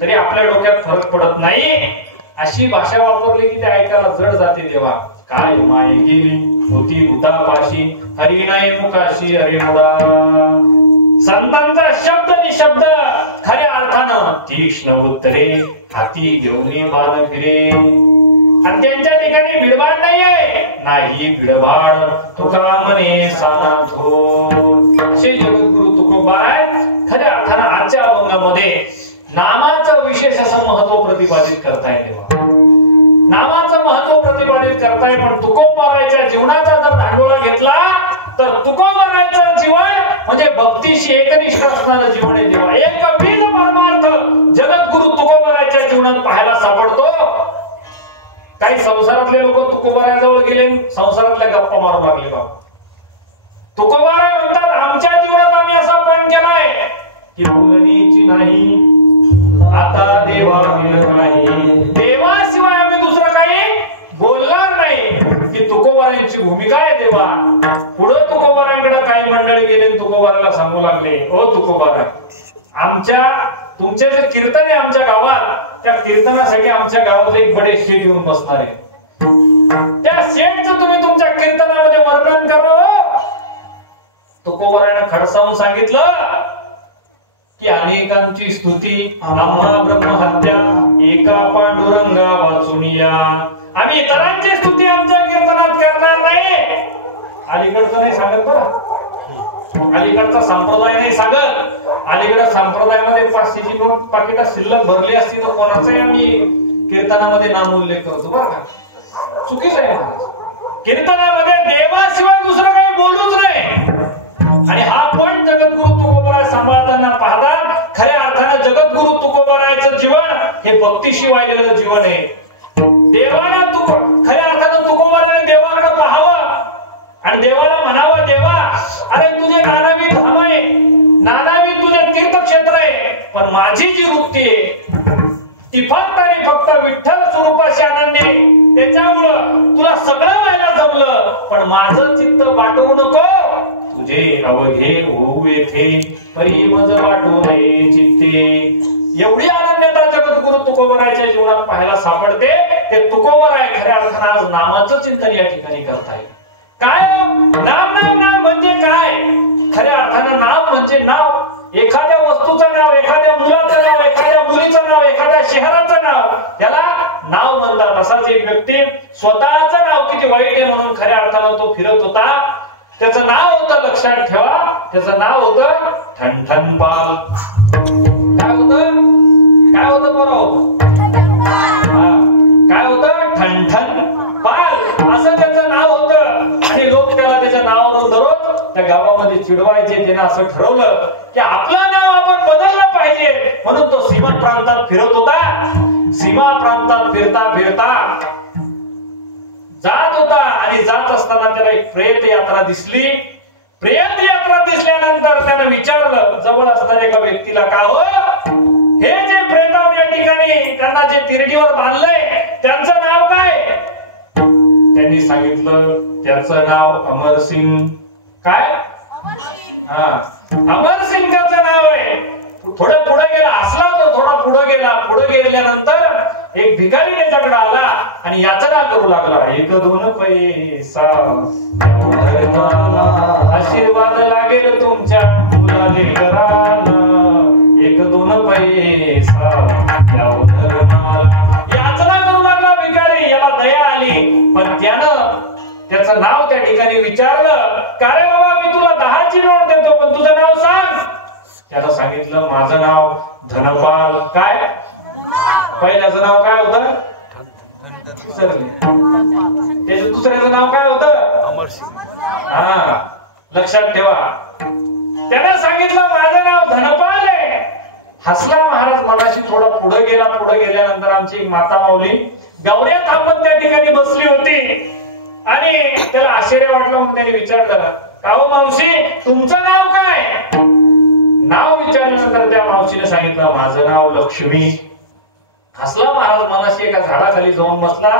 तरी आपल्या डोक्यात फरक पडत नाही. अशी भाषा वापरली की ते ऐकायला जड जाते देवा. काय माय गेली होती भूतापाशी, हरी नाही मुखाशी हरी मुडा. संतांचा शब्द निशब्द खऱ्या अर्थानं तीक्ष्ण उत्तरे हाती घेऊन बाण फिरे. आणि त्यांच्या ठिकाणी भिडभाड नाहीये, नाही भिडभाड तुका म्हणे साना थोर. असे जगद्गुरु तुकोबाराय खऱ्या अर्थानं आजच्या अभंगामध्ये नामाचं विशेष असं महत्व प्रतिपादित करताय तेव्हा. नामाचं महत्व प्रतिपादित करताय. पण तुकोबारायच्या जीवनाचा जर धांडोळा घेतला तर तुकोबारायचं जीवन म्हणजे भक्तीशी एकनिष्ठ असणारं जीवन आहे देवा. एक काही संसारातले लोक तुकोबाराजवळ गेले, संसारातल्या गप्पा मारू लागले. बाबा तुकोबारा म्हणतात आमच्या जीवनात आम्ही असा पण केलाय की बोलणीची नाही आता देवा नाही, देवाशिवाय आम्ही दुसरं काही बोलणार नाही. की तुकोबारांची भूमिका आहे देवा. पुढे तुकोबारांकडे काही मंडळी गेले, तुकोबाराला सांगू लागले, ओ तुकोबारा, तुमचे जे कीर्तन आहे आमच्या गावात, त्या कीर्तनासाठी आमच्या गावात एक बडे शेठ येऊन बसणार आहे. त्या शेठचं तुम्ही तुमच्या कीर्तनामध्ये वर्णन करो. तुकोबाराने खडसावून सांगितलं की अनेकांची स्तुती आम्हा ब्रह्महत्या एका पांडुरंगा वाचून या. आम्ही इतरांची स्तुती आमच्या कीर्तनात करणार नाही. अलीकडचं नाही सांगत बरं, अलीकडचा संप्रदाय नाही सांगत. अलीकडे संप्रदायामध्ये 500ची नोट पाकिटात शिल्लक भरली असती तर कोणाचाही आम्ही कीर्तनामध्ये नाम उल्लेख करतो बरं का. चुकीच आहे. कीर्तनामध्ये देवाशिवाय दुसरं काही बोलूच नाही. आणि हा पण जगद्गुरु तुकोबाराय सांभाळताना पाहता खऱ्या अर्थानं जगद्गुरु तुकोबारायचं जीवन हे भक्तीशी वाहिलेलं जीवन आहे. देवाला खऱ्या अर्थानं तुकोबाराने देवाकडे पाहावं आणि देवाला म्हणावं, देवा अरे तुझे नानावी धाम आहे, नानावी तुझे तीर्थक्षेत्र आहे, पण माझी जी वृत्ती आहे ती फक्त आणि फक्त विठ्ठल स्वरूपाशी आनंदी आहे. त्याच्यामुळं तुला सगळं व्हायला जमलं, पण माझं चित्त वाटवू नको. तुझे अवघे होऊ येथे परी मज वाटू नये चित्ते. एवढी आनंदता जगद्गुरु तुकोबारायच्या जीवनात पाहायला सापडते. ते तुकोबाराय खऱ्या अर्थानं आज नामाचं चिंतन या ठिकाणी करताय. काय नाम नाम नाम म्हणजे काय? खऱ्या अर्थानं नाम म्हणजे नाव. एखाद्या वस्तूचं नाव, एखाद्या मुलाचं नाव, एखाद्या मुलीचं नाव, एखाद्या शहराचं नाव, त्याला नाव म्हणतात. असाच एक व्यक्ती स्वतःचं नाव किती वाईट आहे म्हणून खऱ्या अर्थानं तो फिरत होता. त्याचं नाव होतं, लक्षात ठेवा, त्याचं नाव होतं ठणठणपाल. काय होतं? काय होतं बरोबर? काय होतं? ठणठणपाल असं त्याचं नाव होतं. आणि लोक त्याला त्याच्या नावावरून दररोज त्या गावामध्ये चिडवायचे. त्याने असं ठरवलं की आपलं नाव आपण बदललं पाहिजे, म्हणून तो सीमा प्रांतात फिरत होता. सीमा प्रांतात फिरता फिरता जात होता आणि जात असताना त्याला एक प्रेत यात्रा दिसली. प्रेत यात्रा दिसल्यानंतर त्याने विचारलं जवळ असणाऱ्या एका व्यक्तीला, का हो हे जे प्रेतावर या ठिकाणी त्यांना जे तिरडीवर बांधलंय त्यांचं नाव काय? त्यांनी सांगितलं त्याचं नाव अमरसिंग. काय? अमरसिंग त्याचं नाव आहे. थोडं पुढे गेला, हसला होता, थोडा पुढे गेला. पुढे गेल्यानंतर एक भिकारी त्याच्याकडे आला आणि याचना करू लागला, 1-2 पैसा आशीर्वाद लागेल तुमच्या मुलाले कराला, 1-2 पैसा याचना करू लागला भिकारी. याला दया आली, पण त्यानं त्याचं नाव त्या ठिकाणी विचारलं, का रे बाबा मी तुला 10ची नोट देतो पण तुझं नाव सांग. त्यानं सांगितलं माझं नाव धनपाल. काय? पहिल्याचं नाव काय होतं? त्याचं दुसऱ्याचं नाव काय होतं? अमरसिंग. हा, लक्षात ठेवा. त्यानं सांगितलं माझं नाव धनपाल आहे. हसला महाराज मनाशी. थोडा पुढे गेला. पुढे गेल्यानंतर आमची एक माता माऊली गौऱ्या थांबत त्या ठिकाणी बसली होती आणि त्याला आश्चर्य वाटलं म्हणून त्याने विचारलं, का हो मावशी तुमचं नाव काय? नाव विचारल्यानंतर त्या मावशीने सांगितलं माझं नाव लक्ष्मी. हसला महाराज मनाशी. एका झाडाखाली जाऊन बसला.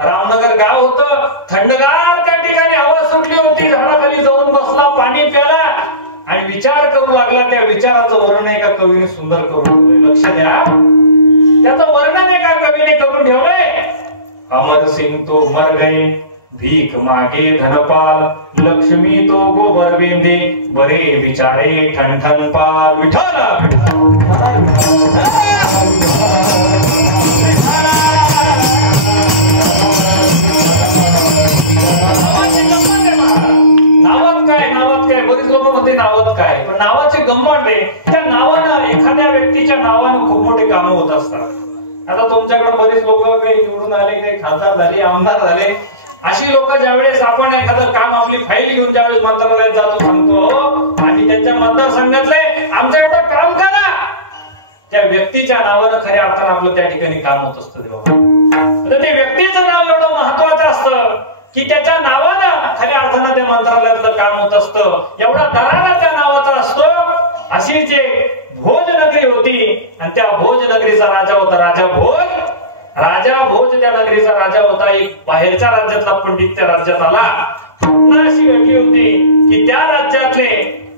रामनगर गाव होतं, थंडगार त्या ठिकाणी हवा सुटली होती. झाडाखाली जाऊन बसला, पाणी प्याला आणि विचार करू लागला. त्या विचाराचं वर्णन एका कवीने सुंदर करून ठेवलंय. लक्ष द्या, त्याचं वर्णन एका कवीने करून ठेवलंय. अमरसिंग तो मर गए भीक मागे धनपाल, लक्ष्मी तो गोबर बेंदे बरे बिचारे ठणठणपाल. विठ्ठल नावात काय? नावात काय? बरीच लोक म्हणते नावात काय, पण नावाचे गंमत आहे. त्या नावानं एखाद्या व्यक्तीच्या नावानं खूप मोठे कामं होत असतात. आता तुमच्याकडे बरेच लोक काही निवडून आले, काही खासदार झाले, आमदार झाले. अशी लोक ज्यावेळेस आपण एखादं काम आपली फाईल घेऊन ज्यावेळेस मंत्रालयात जातो सांगतो आणि त्यांच्या मतदारसंघातले आमचं एवढं काम करा, त्या व्यक्तीच्या नावानं खऱ्या अर्थानं आपलं त्या ठिकाणी काम होत असतं. ते व्यक्तीचं नाव एवढं महत्वाचं असतं की त्याच्या नावानं खऱ्या अर्थानं त्या मंत्रालयातलं काम होत असतं. एवढा दरारा त्या नावाचा असतो. अशी जे भोजनगरी होती आणि त्या भोजनगरीचा राजा होता राजा भोज त्या नगरीचा राजा होता. एक बाहेरच्या राज्यातला पंडित त्या राज्यात आला. अशी घटली होती की त्या राज्यातले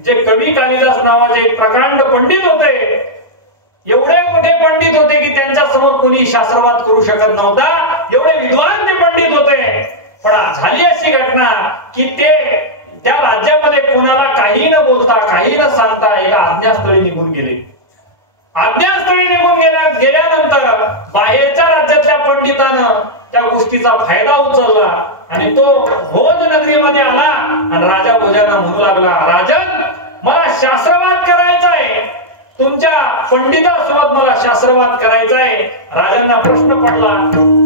जे कवी कालिदास नावाचे एक प्रकांड पंडित होते, एवढे मोठे पंडित होते की त्यांच्या समोर कोणी शास्त्रवाद करू शकत नव्हता. एवढे विद्वान ते पंडित होते. पण झाली अशी घटना की ते त्या राज्यामध्ये कोणाला काही न बोलता काही न सांगता एका आज्ञास्थळी निघून गेले. आज्ञास्थळी निघून गेल्यानंतर बाहेरच्या राज्यातल्या पंडितानं त्या गोष्टीचा फायदा उचलला आणि तो भोज नगरीमध्ये आला आणि राजा भोजांना म्हणू लागला, राजन, मला शास्त्रवाद करायचा आहे. तुमच्या पंडितासोबत मला शास्त्रवाद करायचा आहे. राजांना प्रश्न पडला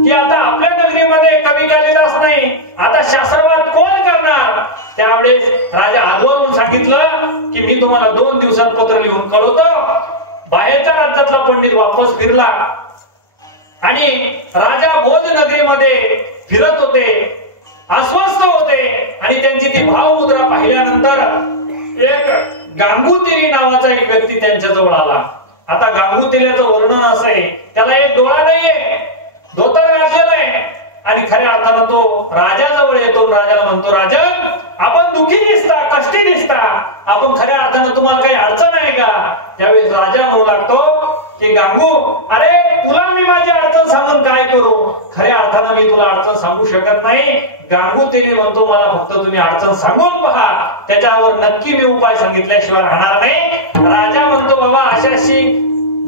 की आता आपल्या नगरीमध्ये कवी कालिदास नाही, आता शास्त्रवाद कोण करणार? त्यावेळेस राजा आजवरून सांगितलं की मी तुम्हाला 2 दिवसात पत्र लिहून कळवतो. बाहेरच्या राज्यातला पंडित वापस फिरला आणि राजा भोज नगरीमध्ये फिरत होते, अस्वस्थ होते आणि त्यांची ती भावमुद्रा पाहिल्यानंतर एक गांगुतिरी नावाचा एक व्यक्ती त्यांच्या जवळ आला. आता गांगुतिरीचं वर्णन असं आहे, त्याला एक डोळा नाहीये, धोतर घातलेलं आहे आणि खऱ्या अर्थानं तो राजाजवळ येतो. राजाला म्हणतो, राजन, आपण दुःखी दिसता, कष्टी दिसता, आपण खऱ्या अर्थानं तुम्हाला काही अडचण आहे का? त्यावेळेस राजा म्हणू लागतो की गांगू, अरे तुला मी माझी अडचण सांगून काय करू? खऱ्या अर्थानं मी तुला अडचण सांगू शकत नाही. गांगुतिरी म्हणतो, मला फक्त तुम्ही अडचण सांगून पहा, त्याच्यावर नक्की मी उपाय सांगितल्याशिवाय राहणार नाही. राजा म्हणतो, बाबा अशी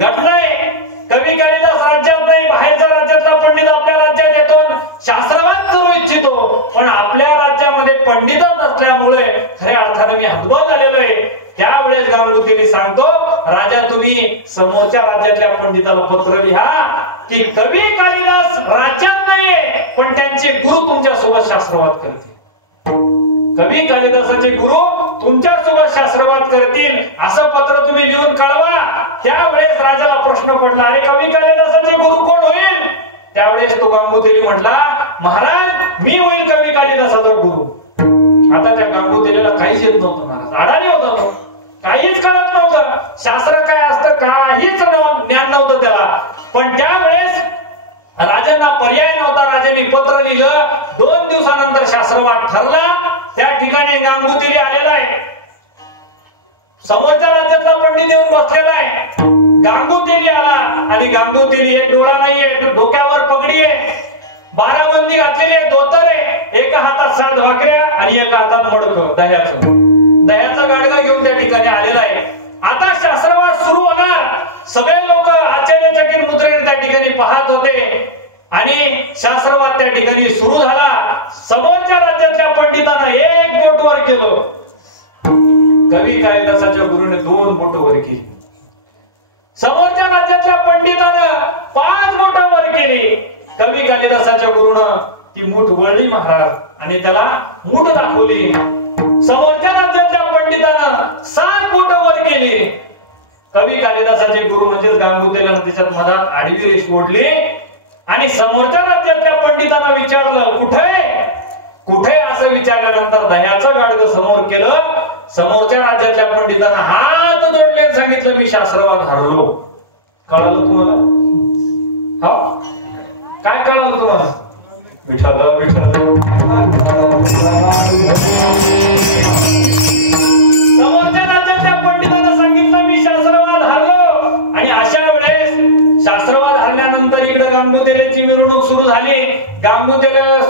घटना आहे, कवी कालिदास राज्यात नाही, बाहेरच्या राज्यातला पंडित आपल्या राज्यात येतो, शास्त्रवाद करू इच्छितो, पण आपल्या राज्यामध्ये पंडितच नसल्यामुळे खऱ्या अर्थानं मी हतबल झालेलो आहे. त्यावेळेस गांगुतिरी सांगतो, राजा तुम्ही समोरच्या राज्यातल्या पंडिताला पत्र लिहा की कवी कालिदास राज्यात नाहीये, पण त्यांचे गुरु तुमच्या सोबत शास्त्रवाद करतील. कवी कालिदासाचे गुरु तुमच्या सोबत शास्त्रवाद करतील असं पत्र तुम्ही लिहून कळवा. त्यावेळेस राजाला प्रश्न पडला, अरे कवी कालिदासाचे गुरु कोण होईल? त्यावेळेस तो गांगुतिरी म्हटला, महाराज, मी होईल कवी कालिदासाचा गुरु. आता त्या गांगुतिरीला काहीच येत नव्हतं, महाराज अडाणी होता तो, काहीच कळत नव्हतं, शास्त्र काय असतं काहीच ज्ञान नव्हतं त्याला. पण त्यावेळेस राजांना पर्याय नव्हता. राजांनी पत्र लिहिलं. 2 दिवसानंतर शास्त्रवाद ठरला. त्या ठिकाणी गांगुतिरी आलेला आहे. समोरच्या राज्यातला पंडित येऊन बसलेला आहे. गांगुतिरी आला आणि गांगुतिरी एक डोळा नाहीये, डोक्यावर पगडी आहे, बाराबंदी घातलेली आहे, धोतर आहे, एका हातात 7 भाकऱ्या आणि एका हातात मडकं दह्याचा गाडगा घेऊन त्या ठिकाणी आलेला आहे. आता शास्त्रवाद सुरू होणार. सगळे लोक आश्चर्यचकित मुद्रेने त्या ठिकाणी पाहत होते आणि शास्त्रवाद त्या ठिकाणी सुरू झाला. समोरच्या राज्यातल्या पंडितांना 1 बोट वर केलं. कवी कालिदासाच्या गुरुने 2 बोट वर केली. समोरच्या राज्यातल्या पंडितानं 5 बोट वर केली. कवी कालिदासाच्या गुरुनं ती मूठ वळली महाराज आणि त्याला मूठ दाखवली. समोरच्या राज्यातल्या पंडितानं 7 बोट वर केली. कवी कालिदासाचे गुरु म्हणजेच गांगुतिरीनं त्याच्यात मधात आडवी रेष ओढली आणि समोरच्या राज्यातल्या पंडितांना विचारलं, कुठे असं विचारल्यानंतर दह्याचं गाडगं समोर केलं. समोरच्या राज्यातल्या पंडितांना हात जोडले सांगितलं, मी शास्त्रवाद हरलो. कळालं तुम्हाला? हा, काय कळालं तुम्हाला? विठ्ठल विठ्ठल. समोरच्या राज्यातल्या पंडितांना सांगितलं, मी शास्त्रवाद हरलो. आणि अशा वेळेस शास्त्रवाद हरल्यानंतर इकडे गांगुतिरीची मिरवणूक सुरू झाली. गांगुतिरीला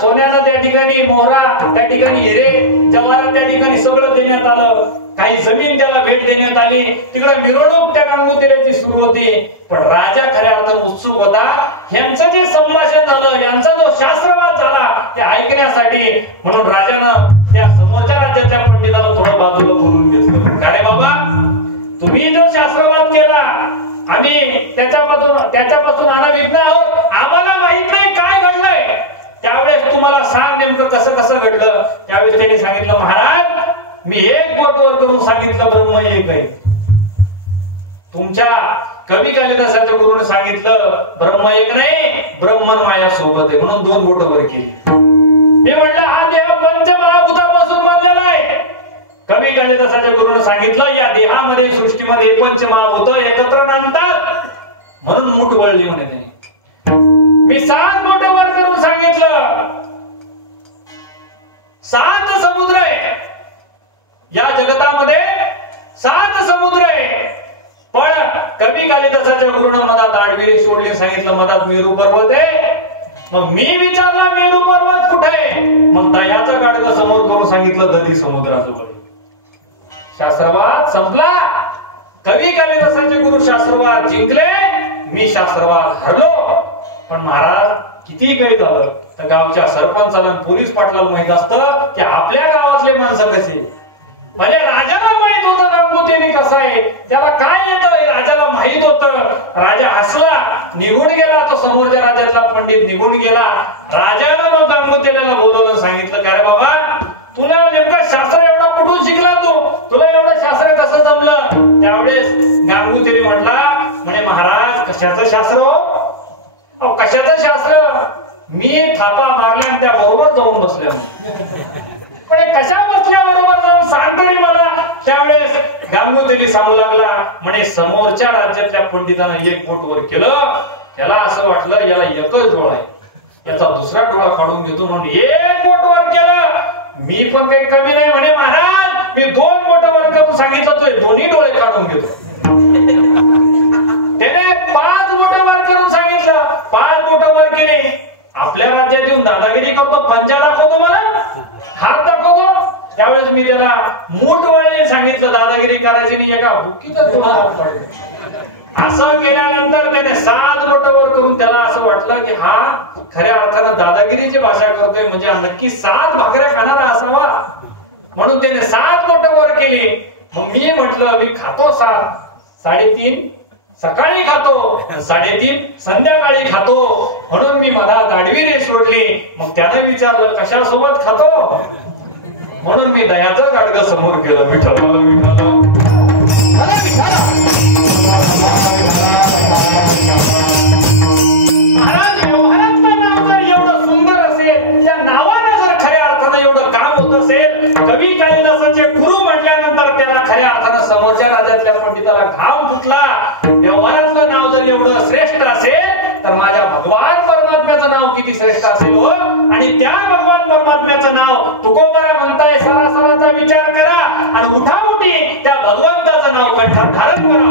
सोन्यानं त्या ठिकाणी मोहरा, त्या ठिकाणी हिरे जवाहरात त्या ठिकाणी सगळं देण्यात आलं. काही जमीन त्याला भेट देण्यात आली. तिकडे मिरवणूक त्या गांगुतिरीची सुरू होती. पण राजा खऱ्या अर्थानं उत्सुक होता. यांचं जे संभाषण झालं, यांचा जो शास्त्रवाद झाला ते ऐकण्यासाठी. म्हणून राजानं त्या समोरच्या राज्याच्या पंडिताला थोडं बाजूला बोलून घेतलं. अरे बाबा, तुम्ही जो शास्त्रवाद केला आम्ही त्याच्यापासून अनभिज्ञ आहोत, आम्हाला माहित नाही काय घडलंय. त्यावेळेस तुम्हाला सांग नेमकं कसं घडलं. त्यावेळेस त्यांनी सांगितलं, महाराज, मी 1 बोट वर करून सांगितलं, ब्रह्म एक आहे. तुमच्या कवी कालिदासाच्या गुरुने सांगितलं ब्रह्म एक नाही, ब्रह्मन माया सोबत आहे, म्हणून 2 बोट वर केली. मी म्हटलं हा देह पंचमहाभूतापासून बनलेला आहे. कवी कालिदासाच्या गुरुने सांगितलं या देहामध्ये सृष्टीमध्ये पंचमहाभूत एकत्र नांदतात, म्हणून मूठ वळली म्हणे त्याने. मी 7 बोट वर करून सांगितलं 7 समुद्र आहे या जगतामध्ये, 7 समुद्र आहे. पण कवी कालिदासाच्या गुरुनं मधात आडविरी सोडली, सांगितलं मधात मेरू पर्वत आहे. मग मी विचारला मेरू पर्वत कुठे, मग दह्याचं गाडगं समोर करून सांगितलं दधी समुद्राचं बळ. शास्त्रवाद संपला. कवी कालिदासाचे गुरु शास्त्रवाद जिंकले, मी शास्त्रवाद हरलो. पण महाराज किती काही झालं तर गावच्या सरपंचाला पोलीस पाटलाला माहित असतं की आपल्या गावातले माणसं कसे. म्हणजे राजाला माहित होतं गंगोत्री कसा आहे, त्याला काय येतं राजाला माहित होतं. राजा हसला, निघून गेला. तो समोरच्या राज्यातला पंडित निघून गेला. राजानं मग गंगोत्रीला बोलवलं, सांगितलं का रे बाबा तुला नेमका शास्त्र एवढा कुठून शिकला, तुला एवढं शास्त्र कसं जमलं. त्यावेळेस गंगोत्री म्हणे महाराज कशाचं शास्त्र हो, कशाचं शास्त्र, मी थापा मारल्या त्या बरोबर जाऊन बसल्या. पण कशा बसल्या बरोबर जाऊन सांगतो मी मला. त्यावेळेस गंगोत्री सांगू लागला म्हणे समोरच्या राज्यातल्या पंडितानं 1 बोट वर केलं, त्याला असं वाटलं याला एकच डोळा आहे, याचा दुसरा डोळा काढून घेतो म्हणून 1 बोट वर केलं. मी पण काही कमी नाही म्हणे महाराज, मी 2 बोट वर करून सांगितलं तो 2 डोळे काढून घेतो. त्याने 5 बोट वर करून सांगितलं, 5 बोट वर केले. आपल्या राज्यात येऊन दादागिरी करतो, पंजा दाखवतो, मला हात दाखवतो. त्यावेळेस मी त्याला मूठ वळले सांगितलं दादागिरी करायची नाही, एका बुक्कीचा थोडा हात काढला. असं केल्यानंतर त्याने 7 बोट वर करून त्याला असं वाटलं की हा खऱ्या अर्थानं दादागिरीची भाषा करतोय, म्हणजे नक्की 7 भाकऱ्या खाणारा असावा. म्हणून त्याने 7 बोट वर केली. मग मी म्हटलं मी खातो 7, 3.5 सकाळी खातो, 3.5 संध्याकाळी खातो. म्हणून मी मधात आडवी सोडली. मग त्याने विचारलं कशासोबत खातो, म्हणून मी दह्याचं गाडगं समोर केलं. विठ्ठल महाराज व्यवहारातलं नाव जर एवढं सुंदर असेल, त्या नावानं जर खऱ्या अर्थानं एवढं काम होत असेल, कवी कालिदासाचे गुरु म्हटल्यानंतर त्याला खऱ्या अर्थानं समोरच्या राज्यातल्या पंडिताला घाम फुटला. व्यवहारातलं नाव जर एवढं श्रेष्ठ असेल तर माझ्या भगवान परमात्म्याचं नाव किती श्रेष्ठ असेल हो. आणि त्या भगवान परमात्म्याचं नाव तुकोबरा म्हणताय सरासराचा विचार करा आणि उठाउठी त्या भगवंताचं नाव कंठात धारण करा.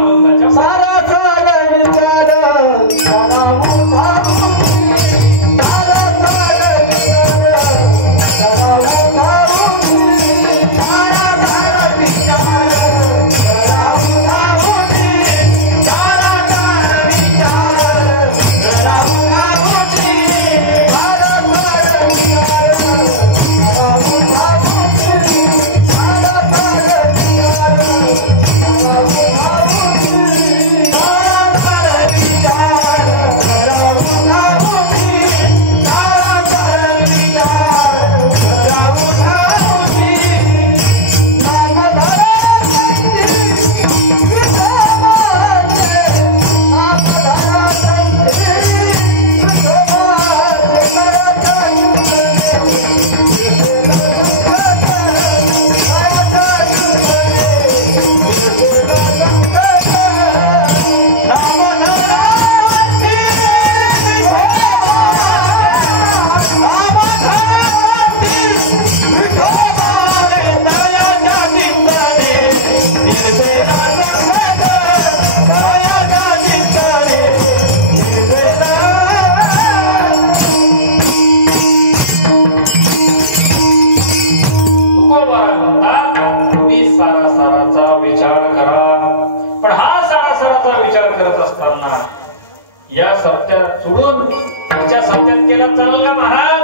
या सत्यात सोडून पुढच्या सत्यात केला चालेल का महाराज?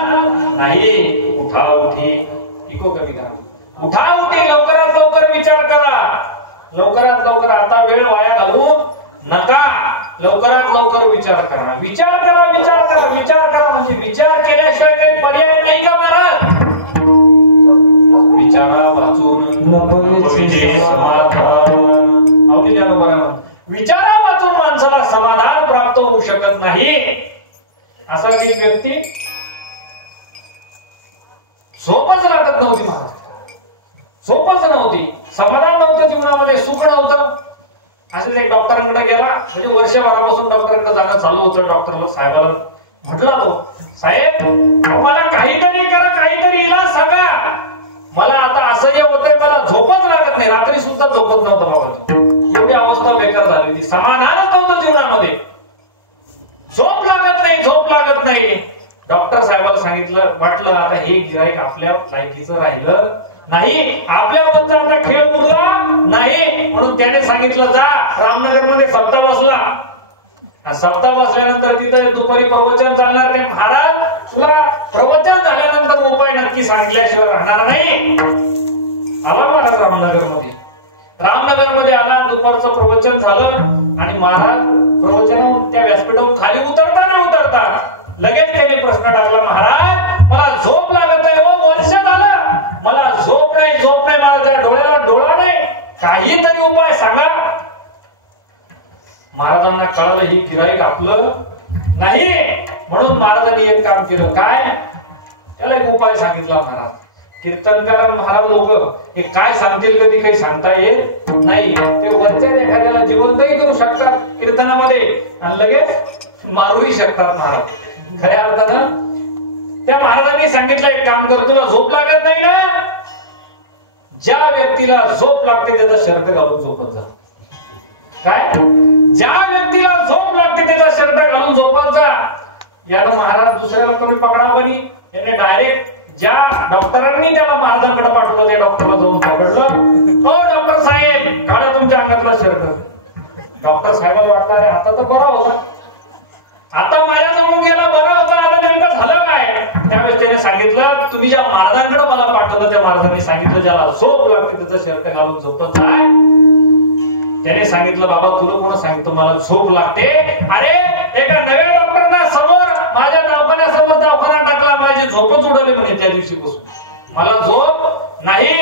नाही. उठा उठी इको कविता, उठा उठी लवकरात लवकर विचार करा. लवकरात लवकर आता वेळ वाया घालू नका. लवकरात लवकर विचार करा. विचार करा, विचार करा, विचार करा. म्हणजे विचार केल्याशिवाय काही पर्याय नाही का महाराज? विचारा वाचून समाधान. विचारा वाचून माणसाला माणसाला समाधान प्राप्त होऊ शकत नाही. असा एक व्यक्ती झोपच लागत नव्हती महाराज, झोपच नव्हती, समाधान नव्हतं जीवनामध्ये, सुख नव्हतं. असेच एक डॉक्टरांकडे गेला, म्हणजे वर्षभरापासून डॉक्टरांकडे जाणं चालू होतं. डॉक्टरला साहेबाला म्हटला तो, साहेब मला काहीतरी करा, काहीतरी इलाज सांगा, मला आता असं जे होतंय, मला झोपच लागत नाही, रात्री सुद्धा झोपत नव्हतं बाबा. एवढी अवस्था बेकार झाली होती, समाधानच नव्हतं जीवनामध्ये, झोप लागत नाही, झोप लागत नाही. डॉक्टर साहेबाला सांगितलं, वाटलं आता हे गिराईक आपल्या लायकीचं राहिलं नाही, आपल्याबद्दल आता खेळ उरला नाही, म्हणून त्याने सांगितलं जा रामनगर मध्ये सप्ताह बसला. सप्ताह बसल्यानंतर तिथं दुपारी प्रवचन चालणार, ते महाराज तुला प्रवचन झाल्यानंतर उपाय नक्की सांगितल्याशिवाय राहणार नाही. आला महाराज रामनगर मध्ये, रामनगर मध्ये आला, दुपारचं प्रवचन झालं आणि महाराज प्रवचन त्या व्यासपीठावर खाली उतरता न उतरता लगेच त्याने प्रश्न टाकला, महाराज मला झोप लागत आहे, हो वर्ष झालं मला झोप नाही, झोप नाही, मला त्या डोळ्याला डोळा नाही, काहीतरी उपाय सांगा. महाराजांना कळालं ही गिराईक आपलं नाही, म्हणून महाराजांनी एक काम केलं, काय त्याला एक उपाय सांगितला. महाराज कीर्तनकार महाराज लोक हे काय सांगतील कधी काही सांगता येत नाही, ते वरच्या एखाद्याला जिवंतही करू शकतात कीर्तनामध्ये आणि लगेच मारूही शकतात महाराज. खऱ्या अर्थानं त्या महाराजांनी सांगितलं, एक काम कर, तुला झोप लागत नाही ना, ज्या व्यक्तीला झोप लागते त्याचा शर्ट घालून झोपत जा. काय, ज्या व्यक्तीला झोप लागते त्याचा शर्ट घालून झोपत जा. यानं महाराज दुसऱ्याला कमी पकडावणी, याने डायरेक्ट ज्या डॉक्टरांनी त्याला महाराजांकडे पाठवलं त्या डॉक्टरला जाऊन पकडलं, हो डॉक्टर साहेब काढा तुमच्या अंगातला शर्ट. डॉक्टर साहेबाला वाटलं अरे आता तर बरा होता, आता माझ्या जमून गेला, बरा होता, आता नेमकं झालं काय. त्यावेळेस त्याने सांगितलं, तुम्ही ज्या महाराजांकडे मला पाठवलं त्या महाराजांनी सांगितलं ज्याला झोप लागते त्याचा शर्ट घालून झोपत जाय. त्याने सांगितलं, बाबा तुला कोण सांगितलं मला झोप लागते. अरे एका नव्या डॉक्टरना समोर माझ्या दवाखान्यासमोर दवाखाना टाकला, माझी झोपच उडवली म्हणे त्या दिवशीपासून, मला झोप नाही.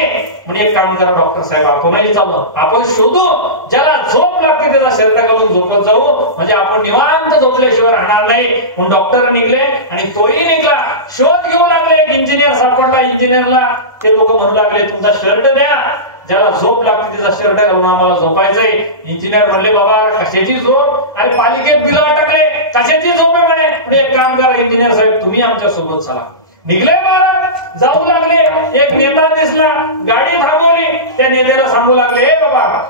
म्हणजे एक काम करा डॉक्टर साहेब, आपणही चालू आपण शोधू ज्याला झोप लागते त्याचा शर्ट घालून झोपत जाऊ, म्हणजे आपण निवांत झोपल्याशिवाय राहणार नाही. म्हणून डॉक्टर निघले आणि तोही निघला, शोध घेऊ लागले. एक इंजिनियर सापडला, इंजिनियरला ते लोक म्हणू लागले तुमचा शर्ट द्या, ज्याला झोप लागते त्याचा शर्ट घालून आम्हाला झोपायचंय. इंजिनियर म्हणले बाबा कशाची झोप, आणि पालिकेत बिल अटकले, कशाची झोप आहे म्हणे. एक काम करा इंजिनियर साहेब तुम्ही आमच्या सोबत चला. निघले महाराज, जाऊ लागले. एक नेता दिसला, गाडी थांबवली, त्या नेत्याला सांगू लागले, हे बाबा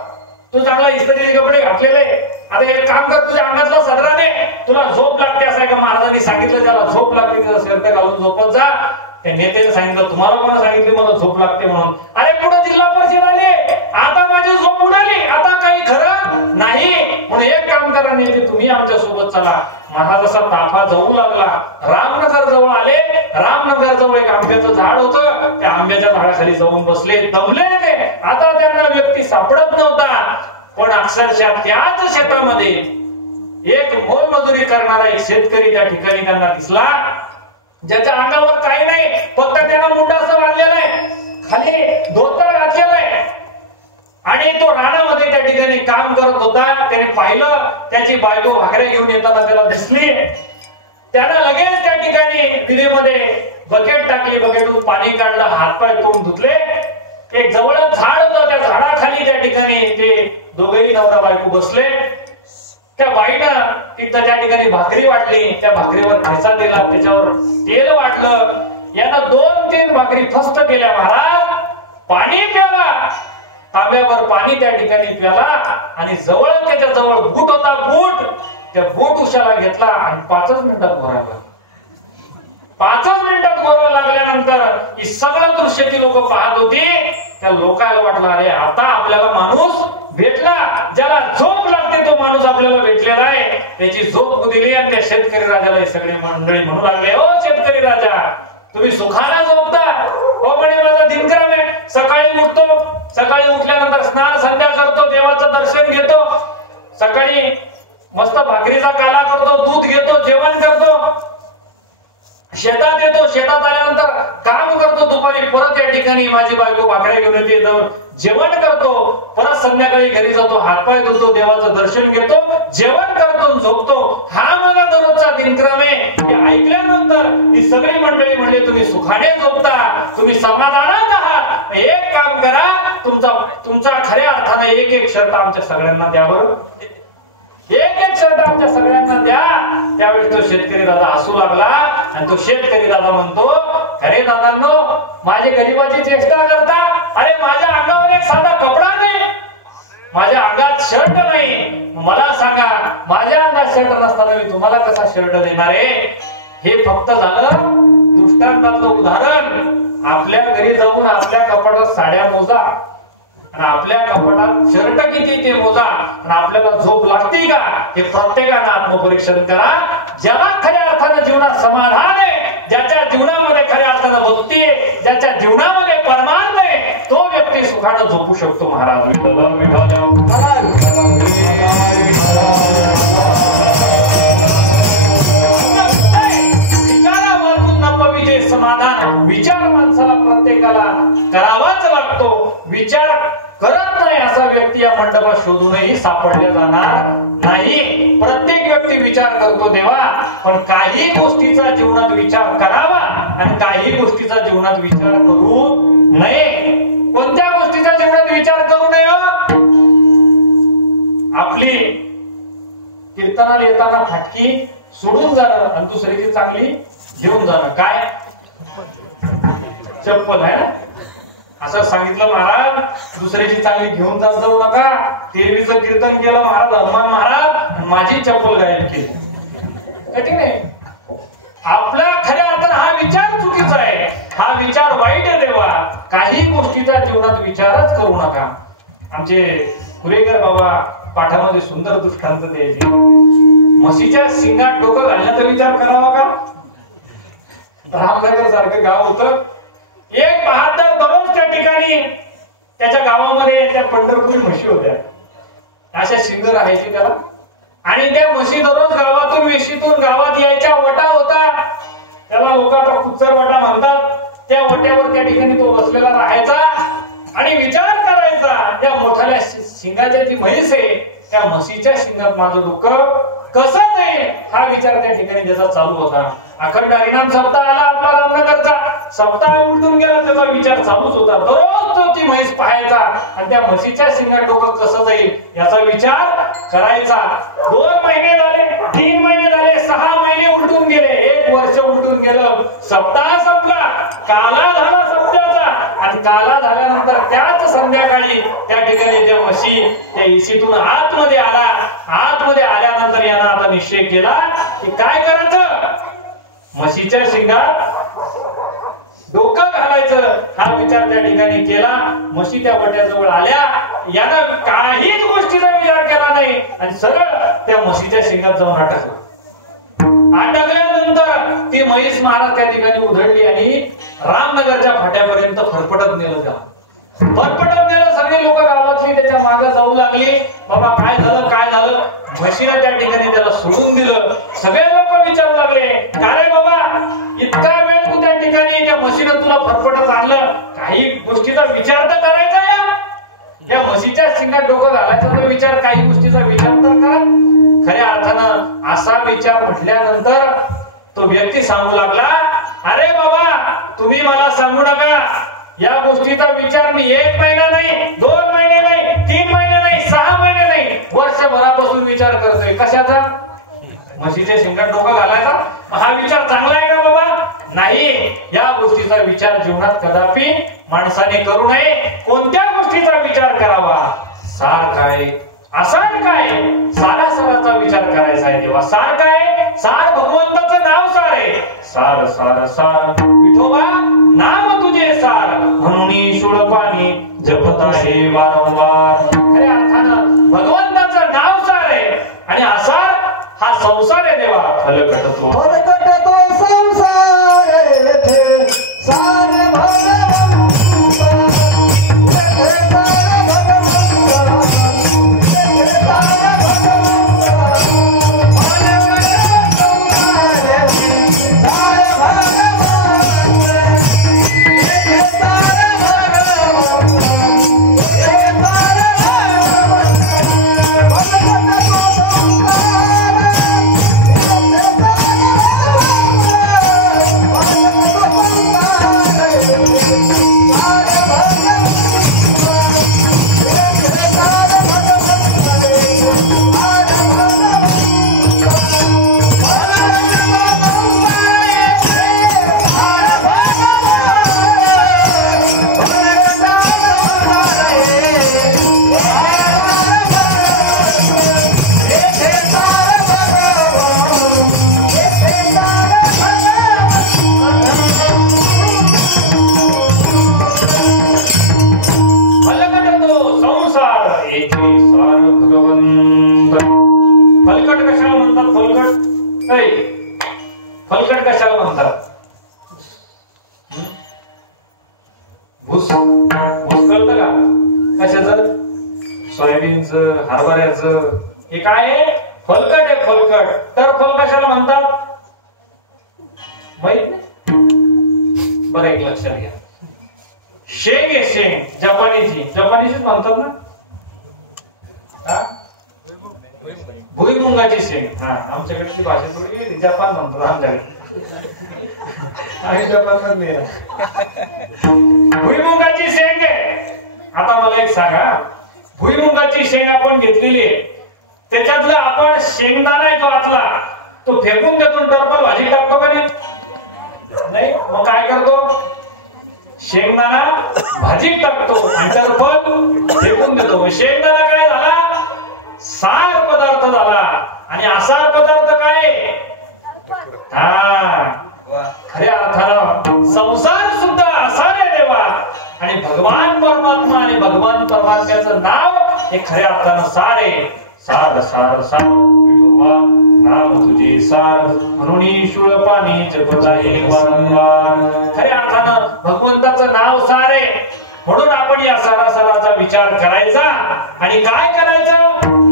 तू चांगला इस्त्रीचे कपडे घातलेले, आता एक काम कर तुझ्या अंगातला सदरा दे, तुला झोप लागते असं आहे का. महाराजांनी सांगितलं ज्याला झोप लागते त्याचा शर्ट घालून झोपत जा. त्या नेत्याने सांगितलं तुम्हाला कोण सांगितले मला झोप लागते म्हणून. अरे पुढे जिल्हा परिषद आली, आता माझी झोप उडाली, आता काही खरं नाही. म्हणून एक काम करा नेते तुम्ही आमच्या सोबत चला. महाराजाचा ताफा जाऊ लागला, रामनगर जवळ आले. रामनगर जवळ एक आंब्याचं झाड होतं, त्या आंब्याच्या झाडाखाली जाऊन बसले, दमले ते. आता त्यांना व्यक्ती सापडत नव्हता, पण अक्षरशः त्याच शेतामध्ये एक मोलमजुरी करणारा एक शेतकरी त्या ठिकाणी त्यांना दिसला, ज्याच्या अंगावर काही नाही, फक्त त्यानं मुंडा असं बांधलेलं आहे, खाली धोतर घातलेलं आहे, आणि तो रानामध्ये त्या ठिकाणी काम करत होता. त्याने पाहिलं, त्याची बायको भाकऱ्या घेऊन येताना त्याला दिसली. त्यानं लगेच त्या ठिकाणी विहिरीमध्ये बकेट टाकली, बकेटून पाणी काढलं, हातपाय तोंड धुतले. एक जवळच झाड होतं, त्या झाडाखाली त्या ठिकाणी ते दोघेही नवरा बायको बसले. त्या बाईनं तिथं त्या ठिकाणी भाकरी वाटली, त्या भाकरीवर ठेचा दिला, त्याच्यावर तेल वाटलं. यानं 2-3 भाकरी फस्त केल्या. महाराज पाणी प्याला, तांब्यावर पाणी त्या ठिकाणी प्याला, आणि जवळ त्याच्या जवळ बूट होता, बूट त्या बूट उशाला घेतला आणि 5 मिनिटात घोरायला. 5 मिनिटात घोरायला लागल्यानंतर ही सगळं दृश्य ती लोक पाहत होती. त्या लोकांना वाटलं अरे आता आपल्याला माणूस भेटला, ज्याला झोप लागते तो माणूस आपल्याला भेटलेला आहे. त्याची झोप दिली आणि त्या शेतकरी राजाला हे सगळे मंडळी म्हणू लागले, ओ शेतकरी राजा तुम्ही सुखाने झोपता. हो म्हणे माझा दिनक्रम आहे, सकाळी उठतो, सकाळी उठल्यानंतर स्नान संध्या करतो, देवाचं दर्शन घेतो, सकाळी मस्त भाकरीचा काला करतो, दूध घेतो, जेवण करतो, शेतात येतो, शेतात आल्यानंतर काम करतो, दुपारी परत या ठिकाणी माझी बायको भाकऱ्या घेऊन येते, जेवण करतो, परत संध्याकाळी घरी जातो, हातपाय धुतो, देवाचं दर्शन घेतो, जेवण करतो, झोपतो, हा माझा दररोजचा दिनक्रम आहे. हे ऐकल्यानंतर ही सगळी मंडळी म्हणले तुम्ही सुखाने झोपता, तुम्ही समाधानात आहात, एक काम करा, तुमचा खऱ्या अर्थाने एक एक शर्ट आमच्या सगळ्यांना द्यावर, एक एक शर्ट आमच्या सगळ्यांना द्या. त्यावेळेस तो शेतकरी दादा हसू लागला आणि तो शेतकरी दादा म्हणतो, अरे दादांनो, माझे गरीबाची चेष्टा करता, अरे माझ्या अंगावर एक साधा कपडा नाही, माझ्या अंगात शर्ट नाही, मला सांगा माझ्या अंगात शर्ट नसताना मी तुम्हाला कसा शर्ट देणार आहे. हे फक्त झालं दृष्टांतातलं उदाहरण. आपल्या घरी जाऊन आपल्या कपाटात साड्या मोजा आणि आपल्या कपाटात शर्ट किती ते मोजा आणि आपल्याला झोप लागते का हे प्रत्येकानं आत्मपरीक्षण करा. ज्याला खऱ्या अर्थानं जीवनात समाधान आहे, ज्याच्या जीवनामध्ये खऱ्या अर्थानं भक्ती आहे, ज्याच्या जीवनामध्ये परमार्थ आहे, तो व्यक्ती सुखानं झोपू शकतो. महाराज विचारावरून नपविजे समाधान. विचार माणसाला प्रत्येकाला करावाच लागतो. विचार करत नाही असा व्यक्ती या मंडपात शोधूनही सापडल्या जाणार नाही. प्रत्येक व्यक्ती विचार करतो देवा, पण काही गोष्टीचा जीवनात विचार करावा आणि काही गोष्टीचा जीवनात विचार करू नये. कोणत्या गोष्टीचा जीवनात विचार करू नये? आपली कीर्तनाला येताना फाटकी सोडून जाणं आणि दुसरीची चांगली घेऊन जाणं. काय चप्पल आहे ना, असं सांगितलं महाराज, दुसऱ्याची चांगली घेऊन जात जाऊ नका. तेरवीचं कीर्तन केलं महाराज, हनुमान महाराज, माझी चप्पल गायब केली. ठीक नाही, आपला खऱ्या अर्थानं हा विचार चुकीचा आहे, हा विचार वाईट आहे देवा. काही गोष्टीचा जीवनात विचारच करू नका. आमचे कुरेकर बाबा पाठामध्ये सुंदर दृष्टांत द्यायचे. म्हशीच्या शिंगात डोकं घालण्याचा विचार करावा का? रामनगर सारखं गाव होतं, एक बहादर दररोज त्या ठिकाणी त्याच्या गावामध्ये त्या पंढरपुरी म्हशी होत्या, अशा शिंग राहायची त्याला. आणि त्या म्हशी दररोज गावातून वेशीतून गावात यायच्या. वटा होता, त्याला लोक आता कुच्चर वटा म्हणतात. त्या वट्यावर त्या ठिकाणी तो बसलेला राहायचा आणि विचार करायचा, त्या मोठ्याल्या शिंगाच्या जी म्हैस आहे त्या म्हशीच्या शिंगात माझं डोकं कसं जाईल, हा विचार त्या ठिकाणी त्याचा चालू होता. अखंड हरिनाम सप्ताह आला आपला रामनगरचा, सप्ताह उलटून गेला, त्याचा विचार चालूच होता. दररोज तो ती म्हैस पाहायचा आणि त्या म्हशीच्या शिंगात डोकं कसं जाईल याचा विचार करायचा. 2 महिने झाले, 3 महिने झाले, 6 महिने उलटून गेले, 1 वर्ष उलटून गेलं. सप्ताह संपला, काला झाला सप्त्याचा आणि काला झाल्यानंतर त्याच संध्याकाळी त्या ठिकाणी त्या म्हशी त्या इशीतून आतमध्ये आला. आतमध्ये आल्यानंतर यानं आता निश्चय केला की काय करायचं, म्हशीच्या शिंगात डोकं घालायचं, हा विचार त्या ठिकाणी केला. म्हशी त्या वट्याजवळ आल्या, यानं काहीच गोष्टीचा विचार केला नाही आणि सरळ त्या म्हशीच्या शिंगात जाऊन अटकला. अटकल्यानंतर ती म्हैस महाराज त्या ठिकाणी उधळली आणि रामनगरच्या फाट्यापर्यंत फरफटत नेलं त्याला. फरफटत नेलं, सगळे लोक गावातली त्याच्या मागे जाऊ लागली. बाबा काय झालं, काय झालं? म्हशीला त्या ठिकाणी त्याला सोडून दिलं. सगळे लोक विचारू लागले, का रे बाबा इतका वेळ तू त्या ठिकाणी त्या म्हशीनं तुला फरफटत आणलं, काही गोष्टीचा विचार तर करायचा या. त्या म्हशीच्या शिंगात डोकं घालायचा तर विचार, काही गोष्टीचा विचार तर करा. खऱ्या अर्थानं असा विचार म्हटल्यानंतर तो व्यक्ती सांगू लागला, अरे बाबा तुम्ही मला सांगू नका, या गोष्टीचा विचार मी 1 महिना नाही, 2 महिने नाही, 3 महिने नाही, 6 महिने नाही, वर्षभरापासून विचार करतोय. कशाचा? म्हशीच्या शिंगात डोकं घालायचा. हा विचार चांगला आहे का बाबा? नाही. या गोष्टीचा विचार जीवनात कदापि माणसाने करू नये. कोणत्या गोष्टीचा विचार करावा? सार काय, आसार काय, सारासाराचा विचार करायचा आहे. तेव्हा सार काय? सार भगवंताचं नाव सार आहे. सार सार सार विठोबा नाम तुझे सार, म्हणून शूळपाणी जपत आहे वारंवार. खऱ्या अर्थानं भगवंताचं नाव सार आहे आणि आसार हा संसार आहे. देवा फलकटतो संसार सार फलकट कशाला म्हणतात? फलकट कशाला म्हणतात? भूस कळतं का? कशाचं? सोयाबीनचं, हरभऱ्याचं. हे काय आहे? फलकट आहे. फलकट. तर फल कशाला म्हणतात माहित नाही? बरं, एक लक्षात घ्या. शेंग आहे, शेंग जपानीचीच म्हणतात ना. भुईमुंगाची शेंग. हा, आमच्याकडची भाषा थोडी जपान म्हणतात आमच्याकडे. भुईमुंगाची शेंग आहे. आता मला एक सांगा, भुईमुंगाची शेंग आपण घेतलेली आहे, त्याच्यातला आपण शेंगदाणा आहे तो आतला, तो फेकून देतो, टरफल भाजी टाकतो का नाही? मग काय करतो? शेंगदाणा भाजीत टाकतो आणि टरफल फेकून देतो. शेंगदाणा काय झाला? सार पदार्थ झाला. आणि असार पदार्थ काय? खऱ्या अर्थानं संसार सुद्धा असार आहे देवा. आणि भगवान परमात्मा आणि भगवान परमात्म्याचं नाव हे खऱ्या अर्थानं सार आहे. सार सार सार विठोबा नाम तुझे सार, म्हणून शुळ पाणी जपत आहे वारंवार. खऱ्या अर्थानं भगवंताचं नाव सार आहे. म्हणून आपण या सारासाराचा विचार करायचा आणि काय करायचं?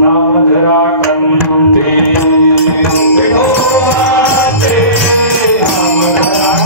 नाम धरा कंठे विठोबाचे, नाम धरा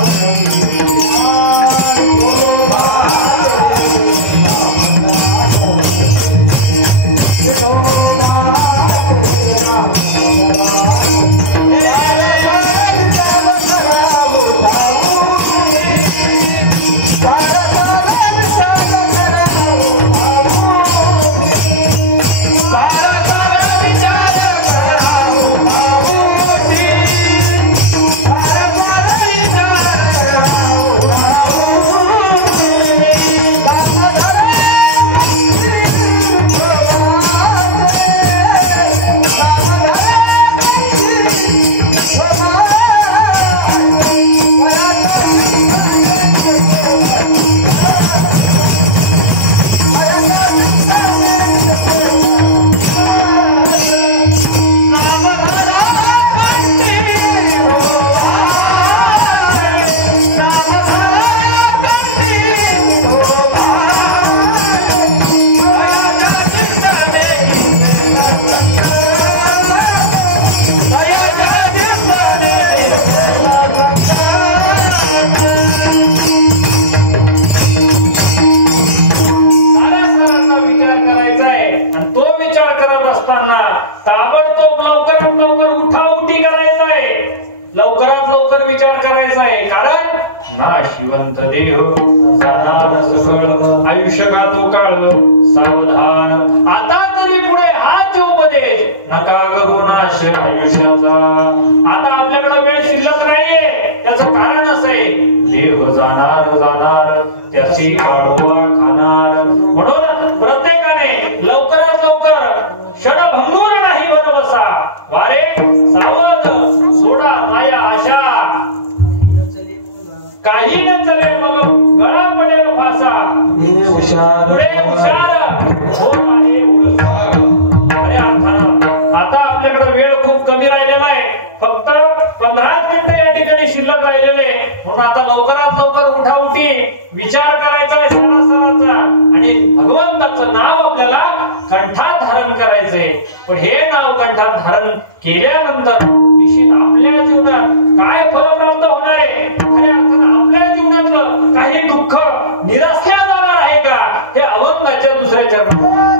नाशिवंत देह जाणार सकळ, आयुष्य गातो काळ सावधान. आता तरी पुढे हाच उपदेश, नका करू नाश आयुष्याचा. आता आपल्याकडे वेळ शिल्लक नाहीये. त्याचं कारण असं आहे, देह जाणार जाणार त्याची काढवा खाणार. म्हणून प्रत्येकाने लवकरात लवकर क्षणभंगूर नाही वर बसा. वारे सावध, सोडा माया आशा. काही न चले मग गळा पडेल फासा. पुढे हुशार हो आहे उलसा. अरे अर्थानं आता आपल्याकडे वेळ खूप कमी राहिलेला आहे. फक्त 15 मिनिटं या ठिकाणी शिल्लक राहिलेले. म्हणून आता लवकरात लवकर उठाउठी विचार करायचा आहे सरासराचा. आणि भगवंताचं नाव आपल्याला कंठात धारण करायचंय. पण हे नाव कंठात धारण केल्यानंतर निश्चित आपल्या जीवनात काय फल प्राप्त होणार आहे? खऱ्या अर्थानं आपल्या जीवनातलं काही दुःख निरसल्या जाणार आहे का? हे अवंताच्या दुसऱ्या चरणात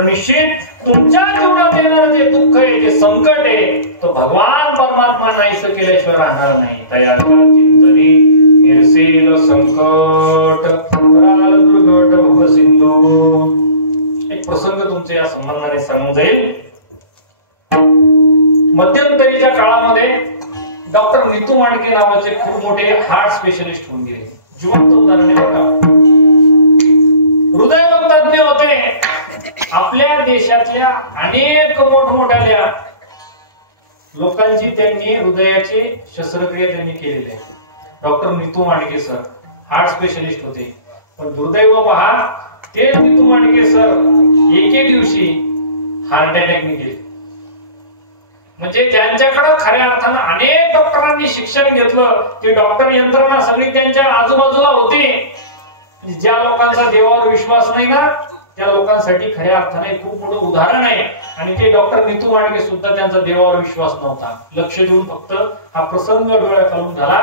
तर निश्चित तुमच्या जीवनात येणारं जे दुःख आहे, जे संकट आहे, तो भगवान परमात्मा नाहीसं केल्याशिवाय राहणार नाही. तया चिंतनी निरसेल संकट कराल दुर्घट भव सिंधू. एक प्रसंग तुमच्या या संबंधाने सांगून जाईल. मध्यंतरीच्या काळामध्ये डॉक्टर नीतू मांडके नावाचे खूप मोठे हार्ट स्पेशलिस्ट होऊन गेले. जिवंत उदाहरण बघा, हृदयरोग तज्ञ होते. आपल्या देशातल्या अनेक मोठमोठ्या लोकांची त्यांनी हृदयाची शस्त्रक्रिया त्यांनी केलेली आहे. Doctor Neetu Mandke sir heart specialist होते. पण दुर्दैव पहा, ते नीतू मांडके सर एके दिवशी हार्ट अटॅकने गेले. म्हणजे ज्यांच्याकडे खऱ्या अर्थानं अनेक डॉक्टरांनी शिक्षण घेतलं, ते डॉक्टर यंत्रणा सगळी त्यांच्या आजूबाजूला होती. ज्या लोकांचा देवावर विश्वास नाही ना, त्या लोकांसाठी खऱ्या अर्थाने खूप मोठं उदाहरण आहे. आणि ते डॉक्टर नीतू मांडके सुद्धा त्यांचा देवावर विश्वास नव्हता. लक्ष देऊन फक्त हा प्रसंग डोळ्याखालून झाला.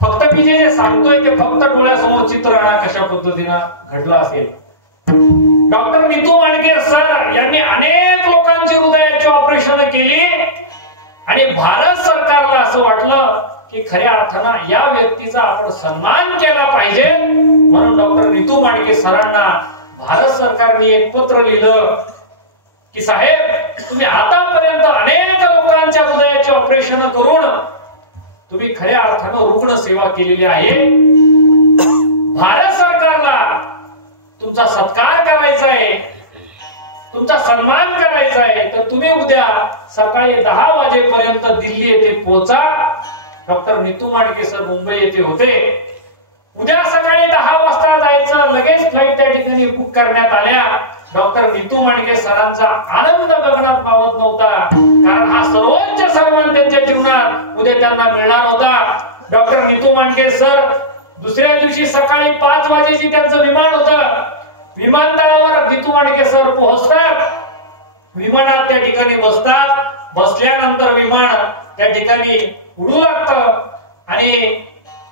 फक्त मी जे सांगतोय ते फक्त डोळ्यासमोर चित्रण कशा पद्धतीनं घडलं असेल. डॉक्टर नीतू मांडके सर यांनी अनेक लोकांची हृदयाची ऑपरेशन केली आणि भारत सरकारला असं वाटलं की खऱ्या अर्थानं या व्यक्तीचा आपण सन्मान केला पाहिजे. म्हणून डॉक्टर नीतू मांडके सरांना भारत सरकारने एक पत्र लिहिलं की साहेब, तुम्ही आतापर्यंत अनेक लोकांच्या हृदयाची ऑपरेशन करून तुम्ही खऱ्या अर्थानं रुग्ण सेवा केलेली आहे. भारत सरकारला तुमचा सत्कार करायचा आहे, तुमचा सन्मान करायचा आहे, तर तुम्ही उद्या सकाळी 10 वाजेपर्यंत दिल्ली येथे पोहोचा. डॉक्टर नीतू मांडके सर मुंबई येथे होते. उद्या सकाळी 10 वाजता जायचं. लगेच फ्लाईट त्या ठिकाणी बुक करण्यात आल्या. डॉक्टर नीतू मांडके सरांचा आनंद गगनात मावत नव्हता, कारण हा सर्वोच्च सन्मान त्यांच्या जीवनात उद्या त्यांना मिळणार होता. डॉक्टर नीतू मांडके सर दुसऱ्या दिवशी सकाळी 5 वाजेची त्यांचं विमान होतं. विमानतळावर नीतू मांडके सर पोहोचतात. विमानात त्या ठिकाणी बसतात. बसल्यानंतर विमान त्या ठिकाणी उडू लागतं आणि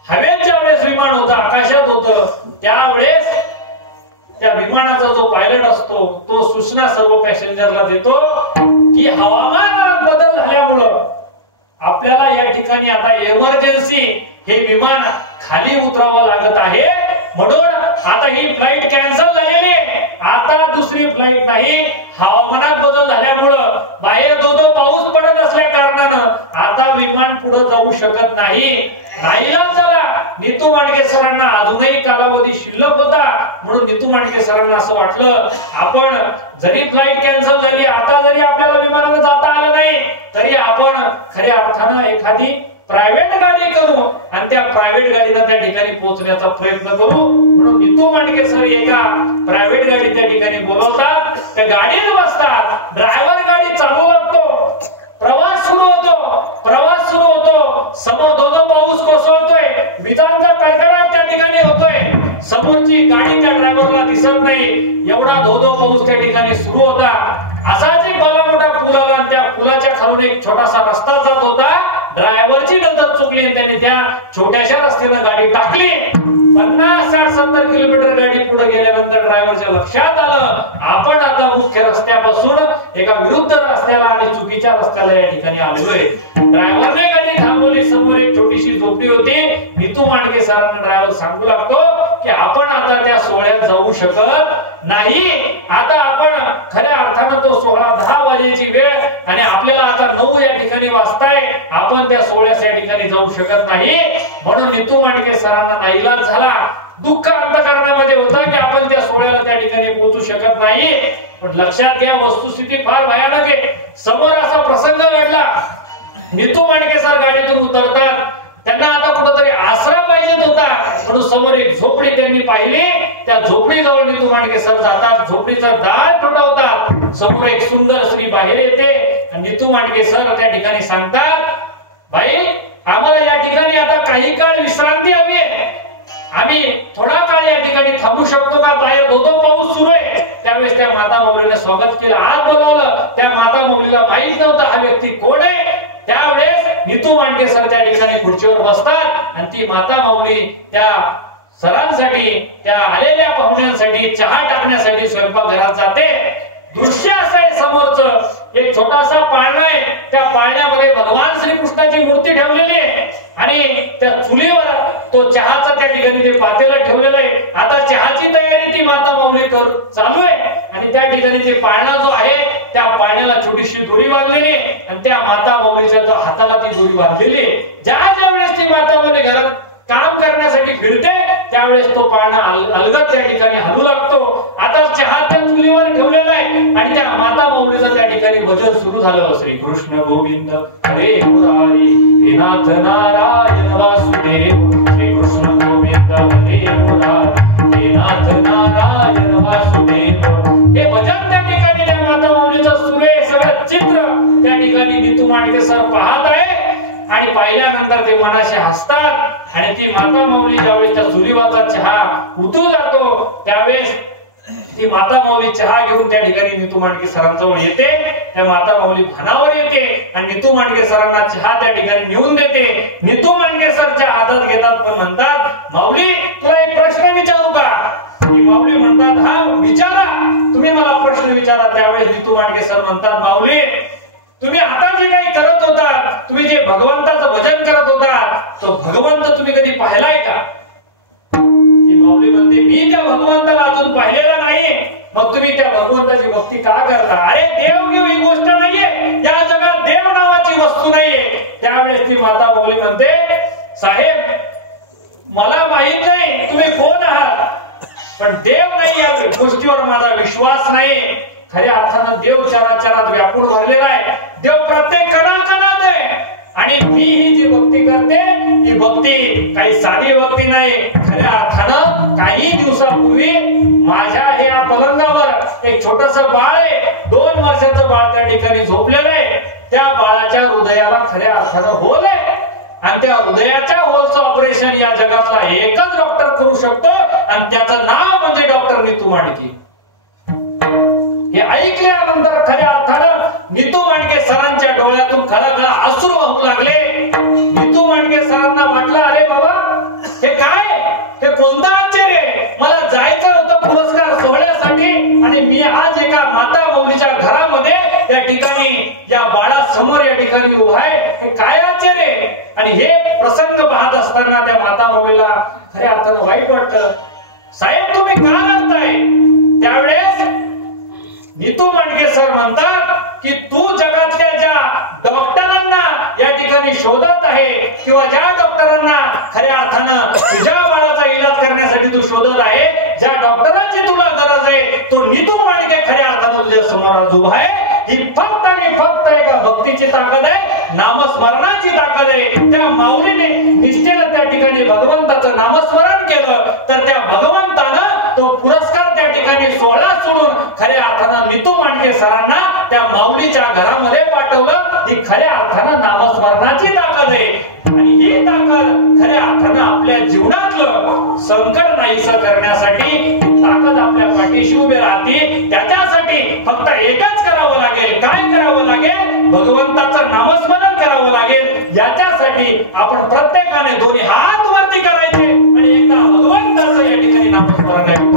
हवेत ज्या वेळेस विमान होतं, आकाशात होतं, त्यावेळेस त्या विमानाचा जो पायलट असतो तो सूचना सर्व पॅसेंजरला देतो की हवामानात बदल झाल्यामुळं आपल्याला या ठिकाणी आता इमर्जन्सी हे विमान खाली उतरावं लागत आहे. म्हणून आता ही फ्लाईट कॅन्सल झालेली आहे. आता दुसरी फ्लाईट नाही. हवामानात बदल झाल्यामुळं बाहेर दो पाऊस पडत असल्या कारणानं आता विमान पुढे जाऊ शकत नाही. नाईलाज झाला. नीतू मांडके सरांना अजूनही कालावधी शिल्लक होता. म्हणून नीतू मांडके सरांना असं वाटलं, आपण जरी फ्लाईट कॅन्सल झाली, आता जरी आपल्याला विमानानं जाता आलं नाही, तरी आपण खऱ्या अर्थानं एखादी प्रायव्हेट गाडी करू आणि त्या प्रायव्हेट गाडीला त्या ठिकाणी पोहोचण्याचा प्रयत्न करू. म्हणून नीतू मांडके सर एका प्रायव्हेट गाडी त्या ठिकाणी बोलवतात. त्या गाडीत बसतात. ड्रायव्हर गाडी चालू लागतो. प्रवास सुरू होतो. प्रवास सुरू होतो. समोर धो पाऊस कोसळतोय. विजांचा कडकडाट त्या ठिकाणी होतोय. समोरची गाडी त्या ड्रायव्हरला दिसत नाही. एवढा धो पाऊस त्या ठिकाणी सुरू होता. असाच एक भला मोठा पूल आला. त्या पुलाच्या खालून एक छोटासा रस्ता जात होता. ड्रायव्हरची नजर चुकली. त्याने त्या छोट्याशा रस्त्यानं गाडी टाकली. 50, 60, 70 किलोमीटर गाडी पुढे गेल्यानंतर ड्रायव्हरच्या लक्षात आलं, आपण आता मुख्य रस्त्यापासून एका विरुद्ध रस्त्याला आणि चुकीच्या रस्त्याला या ठिकाणी आलोय. ड्रायव्हरने गाडी थांबवली. समोर एक छोटीशी झोपडी होती. नीतू मांडके सरांना ड्रायव्हर सांगू लागतो की आपण आता त्या सोहळ्यात जाऊ शकत नाही. आता आपण खऱ्या अर्थानं तो सोहळा 10 वाजेची वेळ आणि आपल्याला आता 9 या ठिकाणी वाजताय. आपण त्या सोहळ्याच्या ठिकाणी जाऊ शकत नाही. म्हणून नीतू मांडके सरांना नाईलाज झाला. दुःख अंतःकरणामध्ये होतं की आपण त्या सोहळ्याला त्या ठिकाणी पोहोचू शकत नाही. पण लक्षात घ्या, वस्तुस्थिती फार भयानक आहे. समोर असा प्रसंग घडला. नीतू मांडके सर गाडीतून उतरतात. त्यांना आता कुठेतरी आसरा पाहिजेत होता. म्हणून समोर एक झोपडी त्यांनी पाहिली. त्या झोपडीजवळ नीतू मांडके सर जातात. झोपडीचा दार ठोठावतात. समोर एक सुंदर स्त्री बाहेर येते. नीतू मांडके सर त्या ठिकाणी सांगतात, बाई, आम्हाला या ठिकाणी आता काही काळ विश्रांती हवी आहे. आम्ही थोडा काळ या ठिकाणी थांबू शकतो का? बाहेर धो पाऊस सुरू आहे. त्यावेळेस त्या माता माऊलीने स्वागत केलं. आत बोलावलं. त्या माता माऊलीला माहित नव्हतं हा व्यक्ती कोण आहे. त्यावेळेस नीतू मांडके सर त्या ठिकाणी खुर्चीवर बसतात आणि ती माता माऊली त्या सरांसाठी, त्या आलेल्या पाहुण्यांसाठी चहा टाकण्यासाठी स्वयंपाकघरात जाते. दृश्य असं आहे समोरचं, एक छोटासा पाळणा आहे, त्या पाळण्यामध्ये भगवान श्रीकृष्णाची मूर्ती ठेवलेली आहे आणि त्या चुलीवर तो चहाचा त्या ठिकाणी ते पातेलं ठेवलेलं आहे. आता चहाची तयारी ती माता माऊली चालू आहे आणि त्या ठिकाणी ते पाळणा जो आहे त्या पाळण्याला छोटीशी दोरी बांधलेली आहे आणि त्या माता माऊलीच्या हाताला ती दोरी बांधलेली आहे. ज्या वेळेस ती माता माऊली घरात काम करण्यासाठी फिरते त्यावेळेस तो पाळणा अलगद त्या ठिकाणी हलू लागतो. आता चहा त्या चुलीवर ठेवलेला आहे आणि त्या माता माऊलीचं त्या ठिकाणी भजन सुरू झालं. श्री कृष्ण गोविंद हरे मुरारी हे नाथ नारायण वासुदेव, श्री कृष्ण गोविंद हरे मुरारी हे नाथ नारायण वासुदेव. हे भजन त्या ठिकाणी त्या माता माऊलीचं सुरू आहे. सगळं चित्र त्या ठिकाणी नीतू मांडके सर पाहत आहे आणि पाहिल्यानंतर ते मनाशी हसतात आणि ती माता माऊली ज्यावेळेस त्या चुलीवरचा चहा उतरू जातो त्यावेळेस ती माता माऊली चहा घेऊन त्या ठिकाणी नीतू मांडके सरांजवळ येते. त्या माता माऊली भानावर येते आणि नीतू मांडके सरांना चहा त्या ठिकाणी नेऊन देते. नीतू मांडके सरच्या हातात घेतात पण म्हणतात, माऊली तुला एक प्रश्न विचारू का? ती माऊली म्हणतात, हा विचारा, तुम्ही मला प्रश्न विचारा. त्यावेळेस नीतू मांडके सर म्हणतात, माऊली तुम्ही आता जे काही करत होता, तुम्ही जे भगवंताचं भजन करत होता, तो भगवंत तुम्ही कधी पाहिलाय का? ती माऊली म्हणते, मी त्या भगवंताला अजून पाहिलेला नाही. मग तुम्ही त्या भगवंताची भक्ती का करता? अरे देव घेऊ ही गोष्ट नाहीये, या जगात देव नावाची वस्तू नाहीये. त्यावेळेस ती माता माऊली म्हणते, साहेब मला माहित नाही तुम्ही कोण आहात, पण देव नाही या गोष्टीवर माझा विश्वास नाही. खऱ्या अर्थानं देव चराचरात व्यापून भरलेला आहे. देव प्रत्येक कणाकणात आहे आणि मी ही जी भक्ती करते ही भक्ती काही साधी भक्ती नाही. खऱ्या अर्थानं काही दिवसापूर्वी माझ्या या पलंगावर एक छोटस बाळ आहे, 2 वर्षाचं बाळ त्या ठिकाणी झोपलेलं आहे. त्या बाळाच्या हृदयाला खऱ्या अर्थानं होल आहे आणि त्या हृदयाच्या होलचं ऑपरेशन या जगातला एकच डॉक्टर करू शकतो आणि त्याचं नाव म्हणजे डॉक्टर नीतू मांडके. हे ऐकल्यानंतर खऱ्या अर्थानं नीतू मांडके सरांच्या डोळ्यातून खळखळ अश्रू वाहू लागले. नीतू मांडके सरांना वाटलं, अरे बाबा हे काय, हे कोणतं आश्चर्य? मला जायचं होतं पुरस्कार सोहळ्यासाठी आणि मी आज एका माता माऊलीच्या घरामध्ये त्या ठिकाणी या बाळासमोर या ठिकाणी उभा आहे. हे काय आश्चर्य? आणि हे प्रसंग पाहत असताना त्या माता माऊलीला खऱ्या अर्थानं वाईट वाटतं. साहेब तुम्ही का रडताय? त्यावेळेस नीतू मांडके सर म्हणतात की तू जगातल्या ज्या डॉक्टरांना या ठिकाणी शोधत आहे किंवा ज्या डॉक्टरांना खऱ्या अर्थानं तुझ्या बाळाचा इलाज करण्यासाठी तू शोधत आहे, ज्या डॉक्टरांची तुला गरज आहे तो नीतू मांडके खऱ्या अर्थानं तुझ्या समोर आज उभा आहे. ही फक्त आणि फक्त एका भक्तीची ताकद आहे, नामस्मरणाची ताकद आहे. त्या माऊलीने निष्ठेनं त्या ठिकाणी भगवंताचं नामस्मरण केलं तर त्या भगवंतानं तो पुरस्कार त्या ठिकाणी सोहळा सोडून खऱ्या अर्थानं नीतू मांडके सरांना त्या माऊलीच्या घरामध्ये पाठवलं. ही खऱ्या अर्थानं नामस्मरणाची ताकद आहे आणि ही ताकद खऱ्या अर्थानं आपल्या जीवनातलं संकट नाहीसं करण्यासाठी ताकद आपल्या पाठीशी उभी राहते. त्याच्यासाठी फक्त एकच करावं लागेल. काय करावं लागेल? भगवंताचं नामस्मरण करावं लागेल. याच्यासाठी आपण प्रत्येकाने दोन्ही हात वरती करायचे आणि एकदा भगवंताचं या ठिकाणी नामस्मरण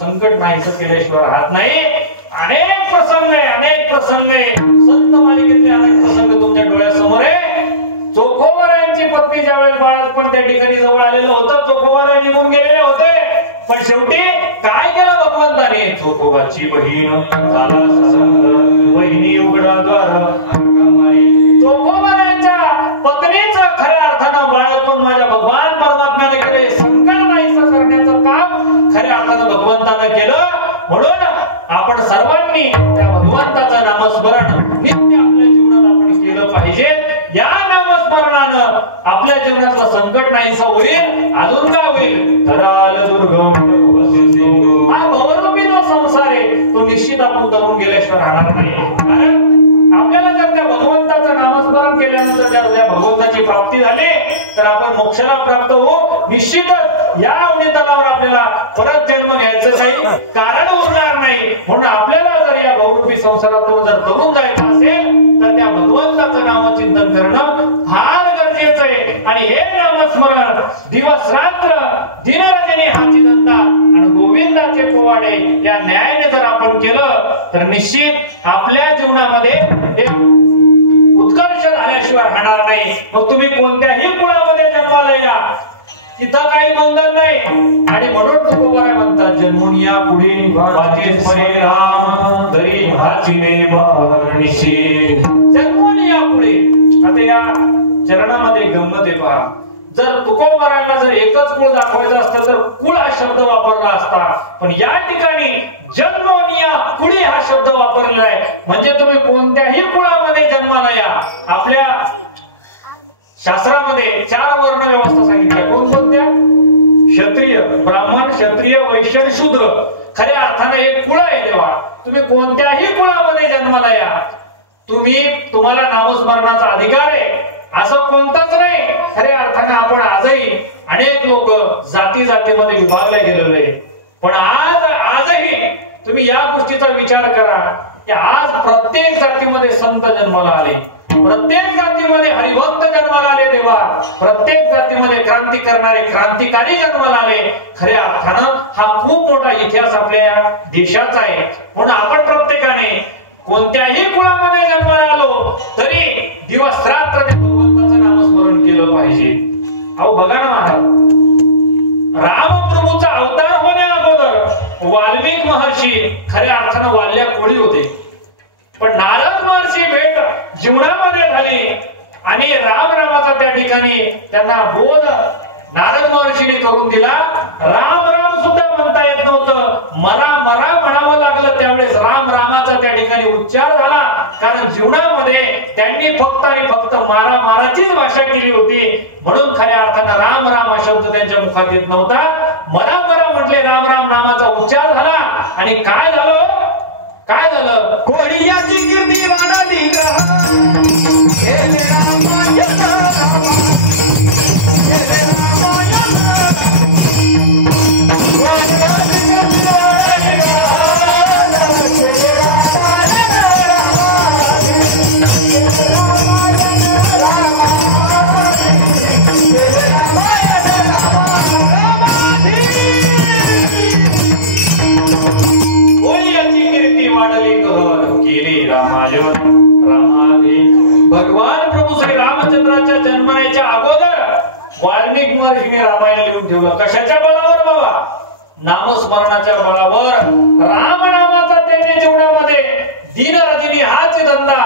संकट नाहीसं केल्याशिवाय राहत नाही. अनेक प्रसंग आहे संत मालिकेतले अनेक प्रसंग तुमच्या डोळ्यासमोर आहे. चोखोबारायांची पत्नी ज्यावेळेस बाळापण त्या ठिकाणी जवळ आलेलं होतं, चोखोबारा निघून गेलेले होते, पण शेवटी काय केलं भगवंताने? चोखोबाची बहीण झाला सत्संग, बहिणी उघडा द्वार. चोखोबारा केलं. म्हणून आपण सर्वांनी त्या भगवंताचं नामस्मरण नित्य आपल्या जीवनात आपण केलं पाहिजे. या नामस्मरणानं आपल्या जीवनातलं संकट नाहीसं होईल. अजून काय होईल? तराल दुर्गम हा भवरूपी जो संसार आहे तो निश्चित आपण उतरून गेल्याशिवाय राहणार नाही. कारण आपल्याला जर त्या भगवंताचं नामस्मरण केल्यानंतर जर त्या भगवंताची प्राप्ती झाली तर आपण मोक्षाला प्राप्त होऊ. निश्चितच या अवनी तलावर आपल्याला परत जन्म घ्यायचं काही कारण उरणार नाही. म्हणून आपल्याला जर या भवरूपी संसारातून जर तरुण जायचं असेल तर त्या भगवंताचं नामचिंतन करणं फार गरजेचं आहे. आणि हे नामस्मरण दिवस रात्र दिनरजनी हाची धंदा आणि गोविंदाचे पोवाडे या न्यायाने जर आपण केलं तर निश्चित आपल्या जीवनामध्ये उत्कर्ष झाल्याशिवाय राहणार नाही. मग तुम्ही कोणत्याही कुळामध्ये जन्माला या, तिथं काही बंधन नाही. आणि म्हणून तुकोबाराय म्हणतात जन्मुनिया पुढे वाचेस मरे राम दरी भाचिने बहर्निशी. जन्मुनिया पुढे आता या चरणामध्ये गंमत आहे पहा. जर तुकोबारायला जर एकच कुळ दाखवायचं असतं तर कुळ हा शब्द वापरला असता. पण या ठिकाणी जन्मोनिया कुळी हा शब्द वापरलेला आहे. म्हणजे तुम्ही कोणत्याही कुळामध्ये जन्माला या. आपल्या शास्त्रामध्ये 4 वर्ण व्यवस्था सांगितली. कोणकोणत्या? क्षत्रिय, ब्राह्मण, क्षत्रिय, वैश्य, शूद्र. खऱ्या अर्थाने एक कुळ आहे देवा. तुम्ही कोणत्याही कुळामध्ये जन्माला या. तुम्हाला नामस्मरणाचा अधिकार आहे असं कोणताच नाही. खऱ्या अर्थाने आपण आजही अनेक लोक जाती जातीमध्ये विभागले गेलेले. पण आजही तुम्ही या गोष्टीचा विचार करा की आज प्रत्येक जातीमध्ये संत जन्माला आले, प्रत्येक जातीमध्ये हरिभक्त जन्माला आले देवा, प्रत्येक जातीमध्ये क्रांती करणारे क्रांतिकारी जन्माला आले. खऱ्या अर्थानं हा खूप मोठा इतिहास आपल्या देशाचा आहे. म्हणून आपण प्रत्येकाने कोणत्याही कुळामध्ये जन्माला आलो तरी दिवस रात्र ते भगवंताचं नामस्मरण केलं पाहिजे. अहो बघा ना महाराज, रामप्रभूचा अवतार होण्या अगोदर वाल्मिक महर्षी खऱ्या अर्थानं वाल्या कोळी होते. पण नारद महर्षी भेट जीवनामध्ये झाली आणि रामाचा त्या ठिकाणी त्यांना बोध नारद महर्षीने करून दिला. राम राम सुद्धा म्हणता येत नव्हतं, मरा मरा म्हणावं लागलं. त्यावेळेस राम रामाचा त्या ठिकाणी उच्चार झाला. कारण जीवनामध्ये त्यांनी फक्त आणि फक्त मारा माराचीच भाषा केली होती. म्हणून खऱ्या अर्थानं राम राम हा शब्द त्यांच्या मुखात येत नव्हता. मरा मरा म्हटले, राम राम नामाचा उच्चार झाला. आणि काय झालं? कोणीयाची कीर्ती वाढली भगवान प्रभू श्री रामचंद्राच्या जन्माच्या अगोदर वाल्मिक महर्षीने रामायण लिहून ठेवलं. कशाच्या बळावर बाबा? नामस्मरणाच्या बळावर. राम नामाचा त्यांनी जीवनामध्ये दिनरजनी हाच धंदा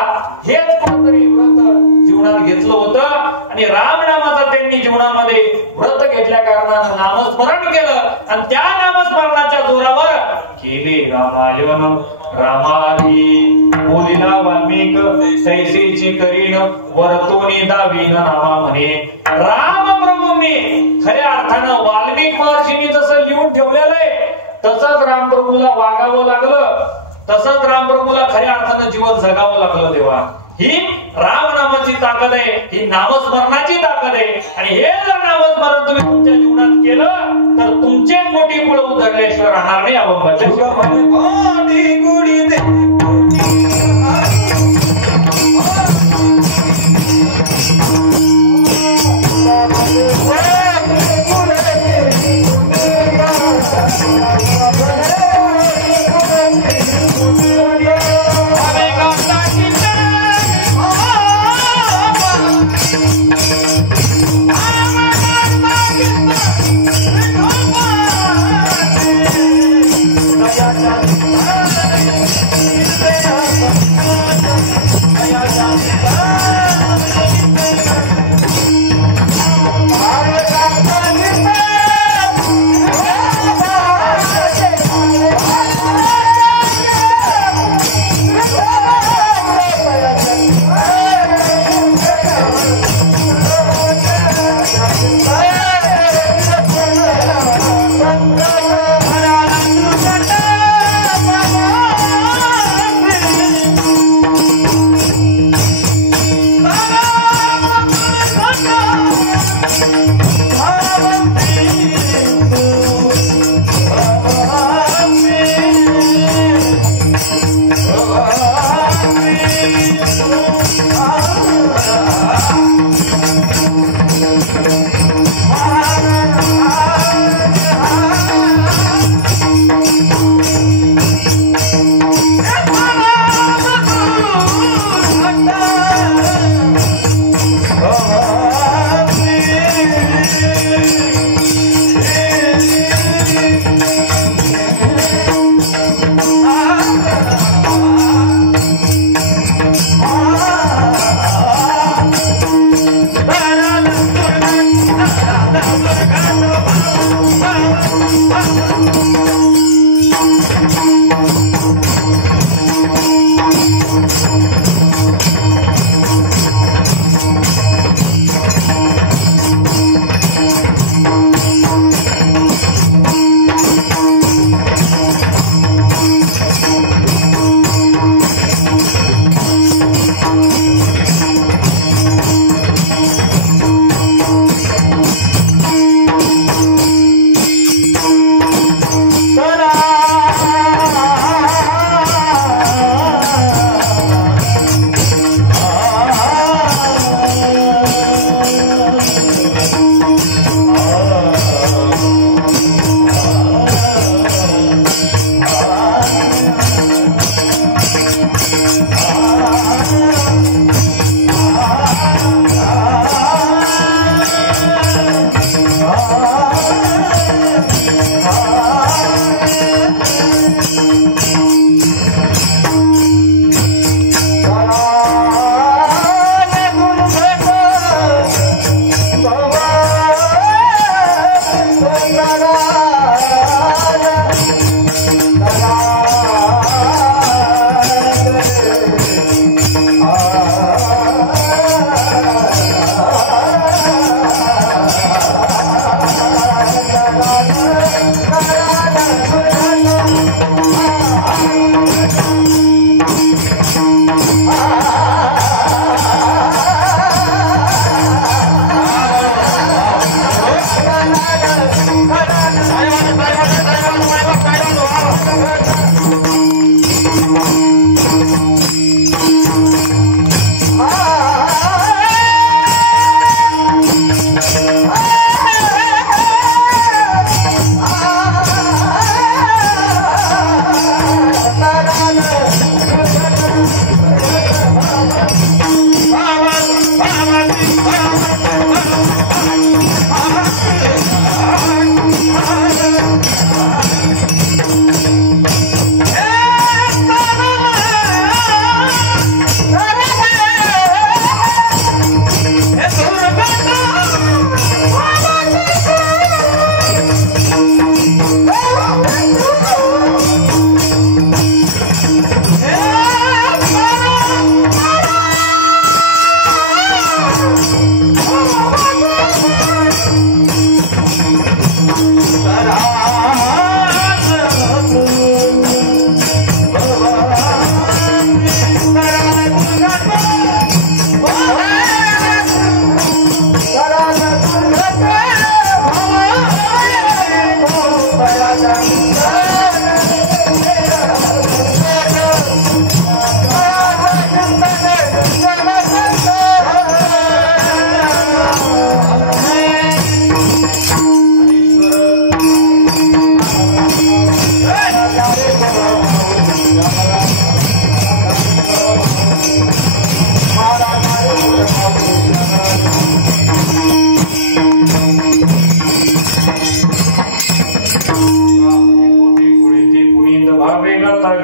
हेच कोणतरी व्रत जीवनात घेतलं होतं. आणि राम नामाचा त्यांनी जीवनामध्ये व्रत घेतल्या कारणानं नामस्मरण केलं. आणि त्या नामस्मरणाच्या जोरावर केले रामायण. रामाधी बोलिला वाल्मिक सैसेची करीन वरतोनी दावीन नामा म्हणे. राम प्रभूंनी खऱ्या अर्थानं वाल्मिक महर्षींनी जसं लिहून ठेवलेलं आहे तसंच रामप्रभूला वागावं लागलं. तसंच रामप्रभूला खऱ्या अर्थानं जीवन जगावं लागलं देवा. ही रामनामाची ताकद आहे, ही नामस्मरणाची ताकद आहे. आणि हे जर नामस्मरण तुम्ही तुमच्या जीवनात केलं तर तुमचे मोठी कुळ उधळल्याशिवाय राहणार नाही. अभंगाच्या Yeah.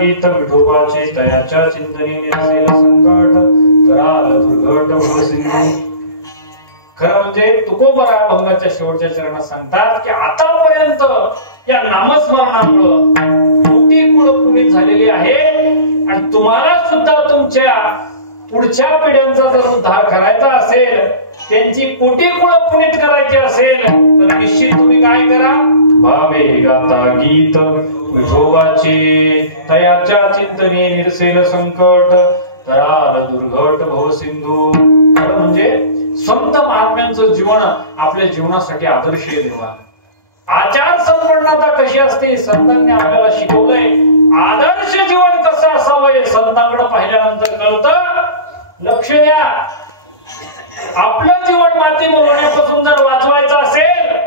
गीत विठोबाचे तयाच्या चिंतनी निरसेल संकट कराल दुर्घट भवसिंधू. खरं म्हणजे तुकोबरा अभंगाच्या शेवटच्या चरणात सांगतात की आतापर्यंत या नामस्मरणामुळं मोठी कुळ पुनीत झालेली आहे आणि तुम्हाला सुद्धा तुमच्या पुढच्या पिढ्यांचा जर उद्धार करायचा असेल, त्यांची कोटी कुळ पुनीत करायची असेल तर निश्चित तुम्ही काय करा, भावे गाता गीत विठोबाचे तयाच्या चिंतने निरसेल संकट कराल दुर्घट भव सिंधू. म्हणजे संत महात्म्यांचं जीवन आपल्या जीवनासाठी आदर्श देवा. आचार संपन्नता कशी असते संतांनी आपल्याला शिकवलंय. आदर्श जीवन कसं असावं संतांकडे पाहिल्यानंतर कळतं. लक्ष द्या, आपलं जीवन माती मोडण्यापासून जर वाचवायचं असेल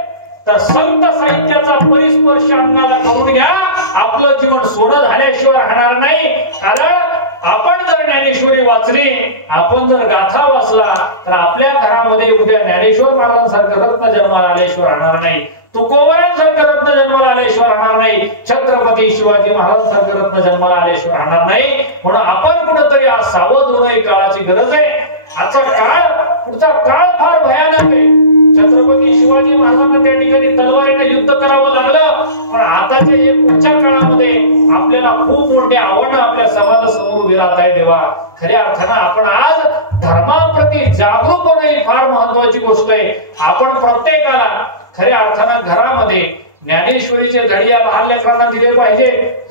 तर संत साहित्याचा परिस्पर्श अंगाला करून घ्या. आपलं जीवन सोनं झाल्याशिवाय राहणार नाही. कारण आपण जर ज्ञानेश्वरी वाचली, आपण जर गाथा वाचला तर आपल्या घरामध्ये उद्या ज्ञानेश्वर महाराजांसारखं रत्न जन्माला आल्याशिवाय राहणार नाही. तुकोबरांसारखं रत्न जन्माला आल्याशिवाय राहणार नाही. छत्रपती शिवाजी महाराजांसारखं रत्न जन्माला आल्याशिवाय राहणार नाही. म्हणून आपण कुठंतरी आज सावध होणं ही काळाची गरज आहे. आजचा काळ, पुढचा काळ फार भयानक आहे. छत्रपती शिवाजी महाराजांना त्या ठिकाणी तलवारीने युद्ध करावं लागलं, पण आताच्या या पुढच्या काळामध्ये आपल्याला खूप मोठे आव्हानं आपल्या समाजासमोर उभी राहत आहे देवा. खऱ्या अर्थानं आपण आज धर्माप्रती जागरूक होणं ही फार महत्वाची गोष्ट आहे. आपण प्रत्येकाला खऱ्या अर्थानं घरामध्ये ज्ञानेश्वरीचे धडे या लहान लेकरांना दिले पाहिजे.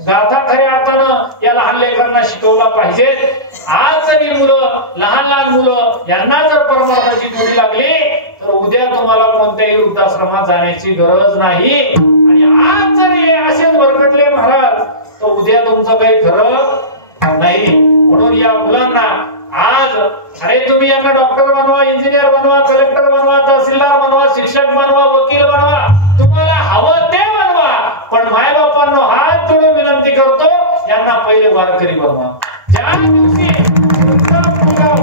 गाथा खऱ्या अर्थानं या लहान लेकरांना शिकवला पाहिजे. आज जरी मुलं, लहान लहान मुलं यांना जर परमार्थाची गोडी लागली तर उद्या तुम्हाला कोणत्याही वृद्धाश्रमात जाण्याची गरज नाही. आणि आज जरी असेच भरकटले महाराज तर उद्या तुमचं काही खरं नाही. म्हणून या मुलांना आज, अरे तुम्ही यांना डॉक्टर बनवा, इंजिनियर बनवा, कलेक्टर बनवा, तहसीलदार बनवा, शिक्षक बनवा, वकील बनवा, तुम्हाला हवं ते बनवा, पण मायबापांना हात जोडून विनंती करतो यांना पहिले वारकरी बनवा. ज्या दिवशी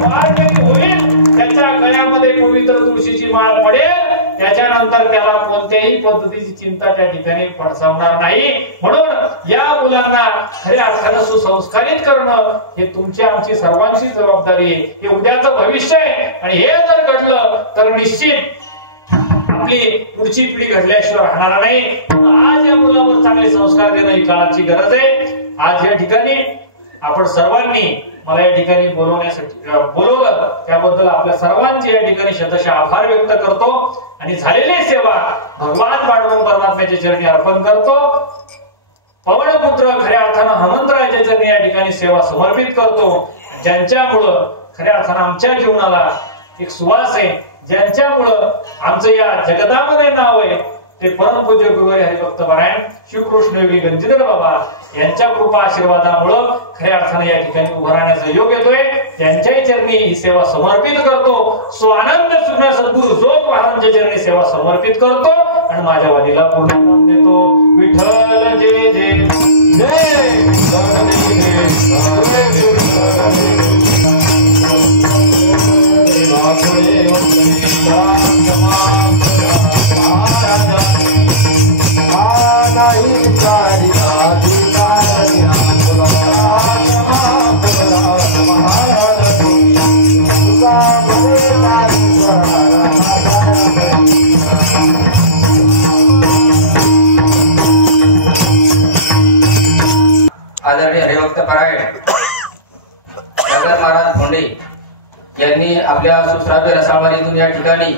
वारकरी होईल त्याच्या गळ्यामध्ये पवित्र तुळशीची माळ पडेल, त्याच्यानंतर त्याला कोणत्याही पद्धतीची चिंता त्या ठिकाणी पडसावणार नाही. म्हणून या मुलांना खऱ्या अर्थानं सुसंस्कारित करणं हे तुमची आमची सर्वांची जबाबदारी आहे. हे उद्याचं भविष्य आहे आणि हे जर घडलं तर निश्चित आपली पुढची पिढी घडल्याशिवाय राहणार नाही. आज या मुलावर चांगले संस्कार देणं ही काळाची गरज आहे. आज या ठिकाणी आपण सर्वांनी मला या ठिकाणी बोलवलं त्याबद्दल आपल्या सर्वांचे या ठिकाणी शतशः आभार व्यक्त करतो आणि झालेली सेवा भगवान पांडुरंग परमात्म्याच्या चरणी अर्पण करतो. पवनपुत्र खऱ्या अर्थानं हनुमंतरायाच्या चरणी या ठिकाणी सेवा समर्पित करतो. ज्यांच्यामुळं खऱ्या अर्थानं आमच्या जीवनाला एक सुवास आहे, ज्यांच्यामुळं आमचं या जगतामध्ये नाव आहे ते परमपूज्य गुरुवारी हरिभक्त पारायण श्रीकृष्ण योगी गंजीधर बाबा यांच्या कृपा आशीर्वादामुळं खऱ्या अर्थानं या ठिकाणी उभं राहण्याचा योग येतोय. त्यांच्याही चरणी ही सेवा समर्पित करतो. स्वानंद सुज्ञ सद्गुरु जोग महाराजांच्या चरणी सेवा समर्पित करतो आणि माझ्या वादीला पूर्ण देतो. विठ्ठल जय जय आदरणीय हरिभक्त पारायण महाराज भोंडे यांनी आपल्या सुश्राव्य रसाळवाणीतून या ठिकाणी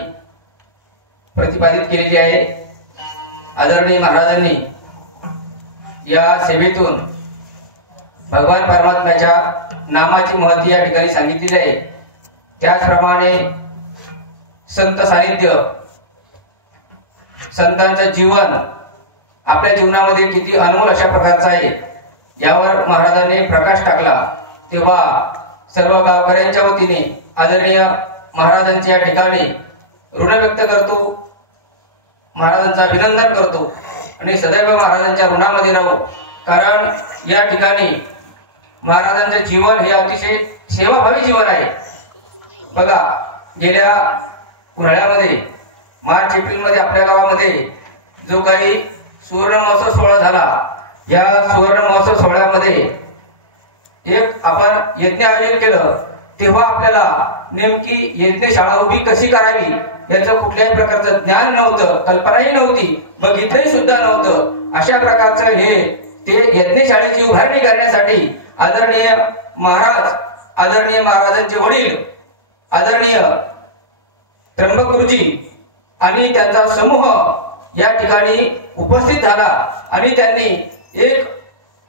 प्रतिपादित केलेली आहे. आदरणीय महाराजांनी या सेवेतून भगवान परमात्म्याच्या नामाची महती या ठिकाणी सांगितलेली आहे. त्याचप्रमाणे संत सानिध्य, संतांचं जीवन आपल्या जीवनामध्ये किती अनमोल अशा प्रकारचं आहे यावर महाराजांनी प्रकाश टाकला. तेव्हा सर्व गावकऱ्यांच्या वतीने आदरणीय महाराजांच्या या ठिकाणी ऋण व्यक्त करतो, महाराजांचं अभिनंदन करतो आणि सदैव महाराजांच्या ऋणामध्ये राहू. कारण या ठिकाणी महाराजांचे जीवन हे अतिशय सेवाभावी जीवन आहे. बघा, गेल्या उन्हाळ्यामध्ये मार्च एप्रिल मध्ये आपल्या गावामध्ये जो काही सुवर्ण महोत्सव सोहळा झाला, या सुवर्ण महोत्सव सोहळ्यामध्ये एक आपण यज्ञ आयोजन केलं. तेव्हा आपल्याला नेमकी यज्ञशाळा उभी कशी करावी याचं कुठल्याही प्रकारचं ज्ञान नव्हतं, कल्पनाही नव्हती, बघितलंही सुद्धा नव्हतं. अशा प्रकारचं हे ते यज्ञशाळेची उभारणी करण्यासाठी आदरणीय महाराज, आदरणीय महाराजांचे वडील आदरणीय त्र्यंबक गुरुजी आणि त्यांचा समूह या ठिकाणी उपस्थित झाला आणि त्यांनी एक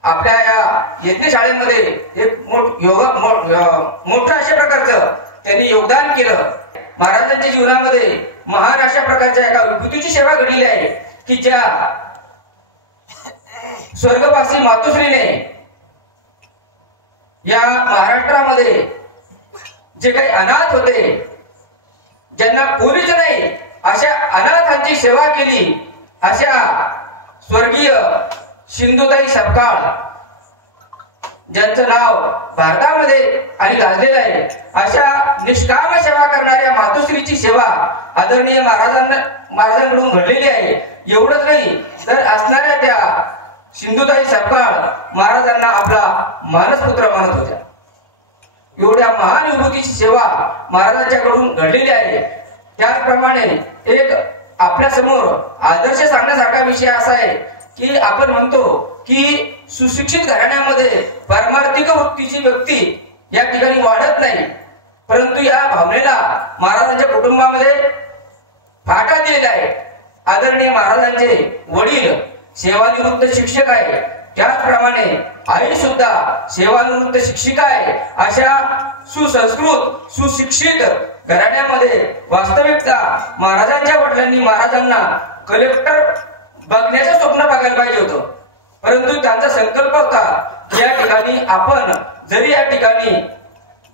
आपल्या या यज्ञशाळेमध्ये एक मोठं अशा प्रकारचं त्यांनी योगदान केलं. महाराजांच्या जीवनामध्ये महान अशा प्रकारच्या एका विभूतीची सेवा घडलेली आहे की ज्या स्वर्गवासी मातोश्रीने या महाराष्ट्रामध्ये जे काही अनाथ होते, ज्यांना कोणीच नाही, अशा अनाथांची सेवा केली. अशा स्वर्गीय सिंधुताई सपकाळ, ज्यांचं नाव भारतामध्ये आणि गाजलेलं आहे, अशा निष्काम सेवा करणाऱ्या मातोश्रीची सेवा आदरणीय महाराजांकडून घडलेली आहे. एवढंच नाही तर असणाऱ्या त्या सिंधुताई सपकाळ महाराजांना आपला मानसपुत्र मानत होत्या. एवढ्या महान विभूतीची सेवा महाराजांच्याकडून घडलेली आहे. त्याचप्रमाणे एक आपल्या समोर आदर्श सांगण्यासारखा विषय असा आहे की आपण म्हणतो की सुशिक्षित घराण्यामध्ये पारमार्थिक वृत्तीची व्यक्ती या ठिकाणी वाढत नाही, परंतु या भावनेला महाराजांच्या कुटुंबामध्ये फाटा दिलेला आहे. आदरणीय महाराजांचे वडील सेवानिवृत्त शिक्षक आहे, त्याचप्रमाणे आई सुद्धा सेवानिवृत्त शिक्षिका आहे. अशा सुसंस्कृत सुशिक्षित घराण्यामध्ये वास्तविकता महाराजांच्या वडिलांनी महाराजांना कलेक्टर बघण्याचं स्वप्न बघायला पाहिजे होतं, परंतु त्यांचा संकल्प होता की या ठिकाणी आपण जरी या ठिकाणी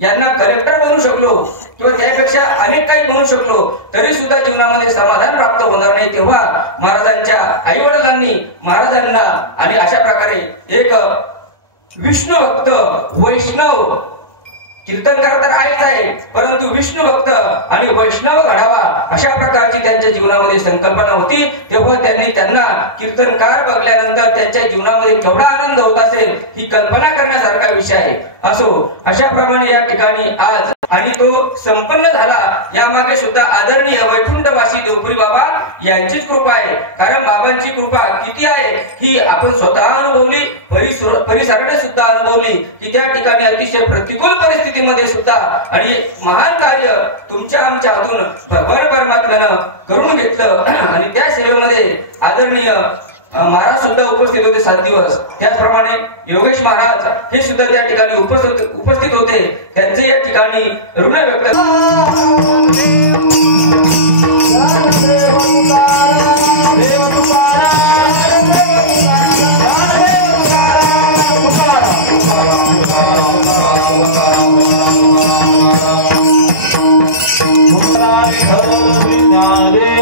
यांना कलेक्टर बनू शकलो किंवा त्यापेक्षा अनेक काही बनू शकलो तरी सुद्धा जीवनामध्ये समाधान प्राप्त होणार नाही. तेव्हा महाराजांच्या आई वडिलांनी महाराजांना आणि अशा प्रकारे एक विष्णू भक्त वैष्णव कीर्तनकार तर आहेच आहे, परंतु विष्णू भक्त आणि वैष्णव घडावा अशा प्रकारची त्यांच्या जीवनामध्ये संकल्पना होती. तेव्हा त्यांना कीर्तनकार बघल्यानंतर त्यांच्या जीवनामध्ये केवढा आनंद होत असेल ही कल्पना करण्यासारखा विषय आहे. असो अशा प्रमाणे या ठिकाणी आज आणि तो संपन्न झाला. यामागे सुद्धा आदरणीय वैकुंठवासी देवपुरी बाबा यांचीच कृपा आहे. कारण बाबांची कृपा किती आहे ही आपण स्वतः अनुभवली, परिसराने सुद्धा अनुभवली की त्या ठिकाणी अतिशय प्रतिकूल परिस्थितीमध्ये सुद्धा आणि महान कार्य तुमच्या आमच्या हातून भगवान परमात्म्यानं करून घेतलं. आणि त्या सेवेमध्ये आदरणीय महाराज सुद्धा उपस्थित होते 7 दिवस. त्याचप्रमाणे योगेश महाराज हे सुद्धा त्या ठिकाणी उपस्थित होते. त्यांचे या ठिकाणी ऋण व्यक्त Hare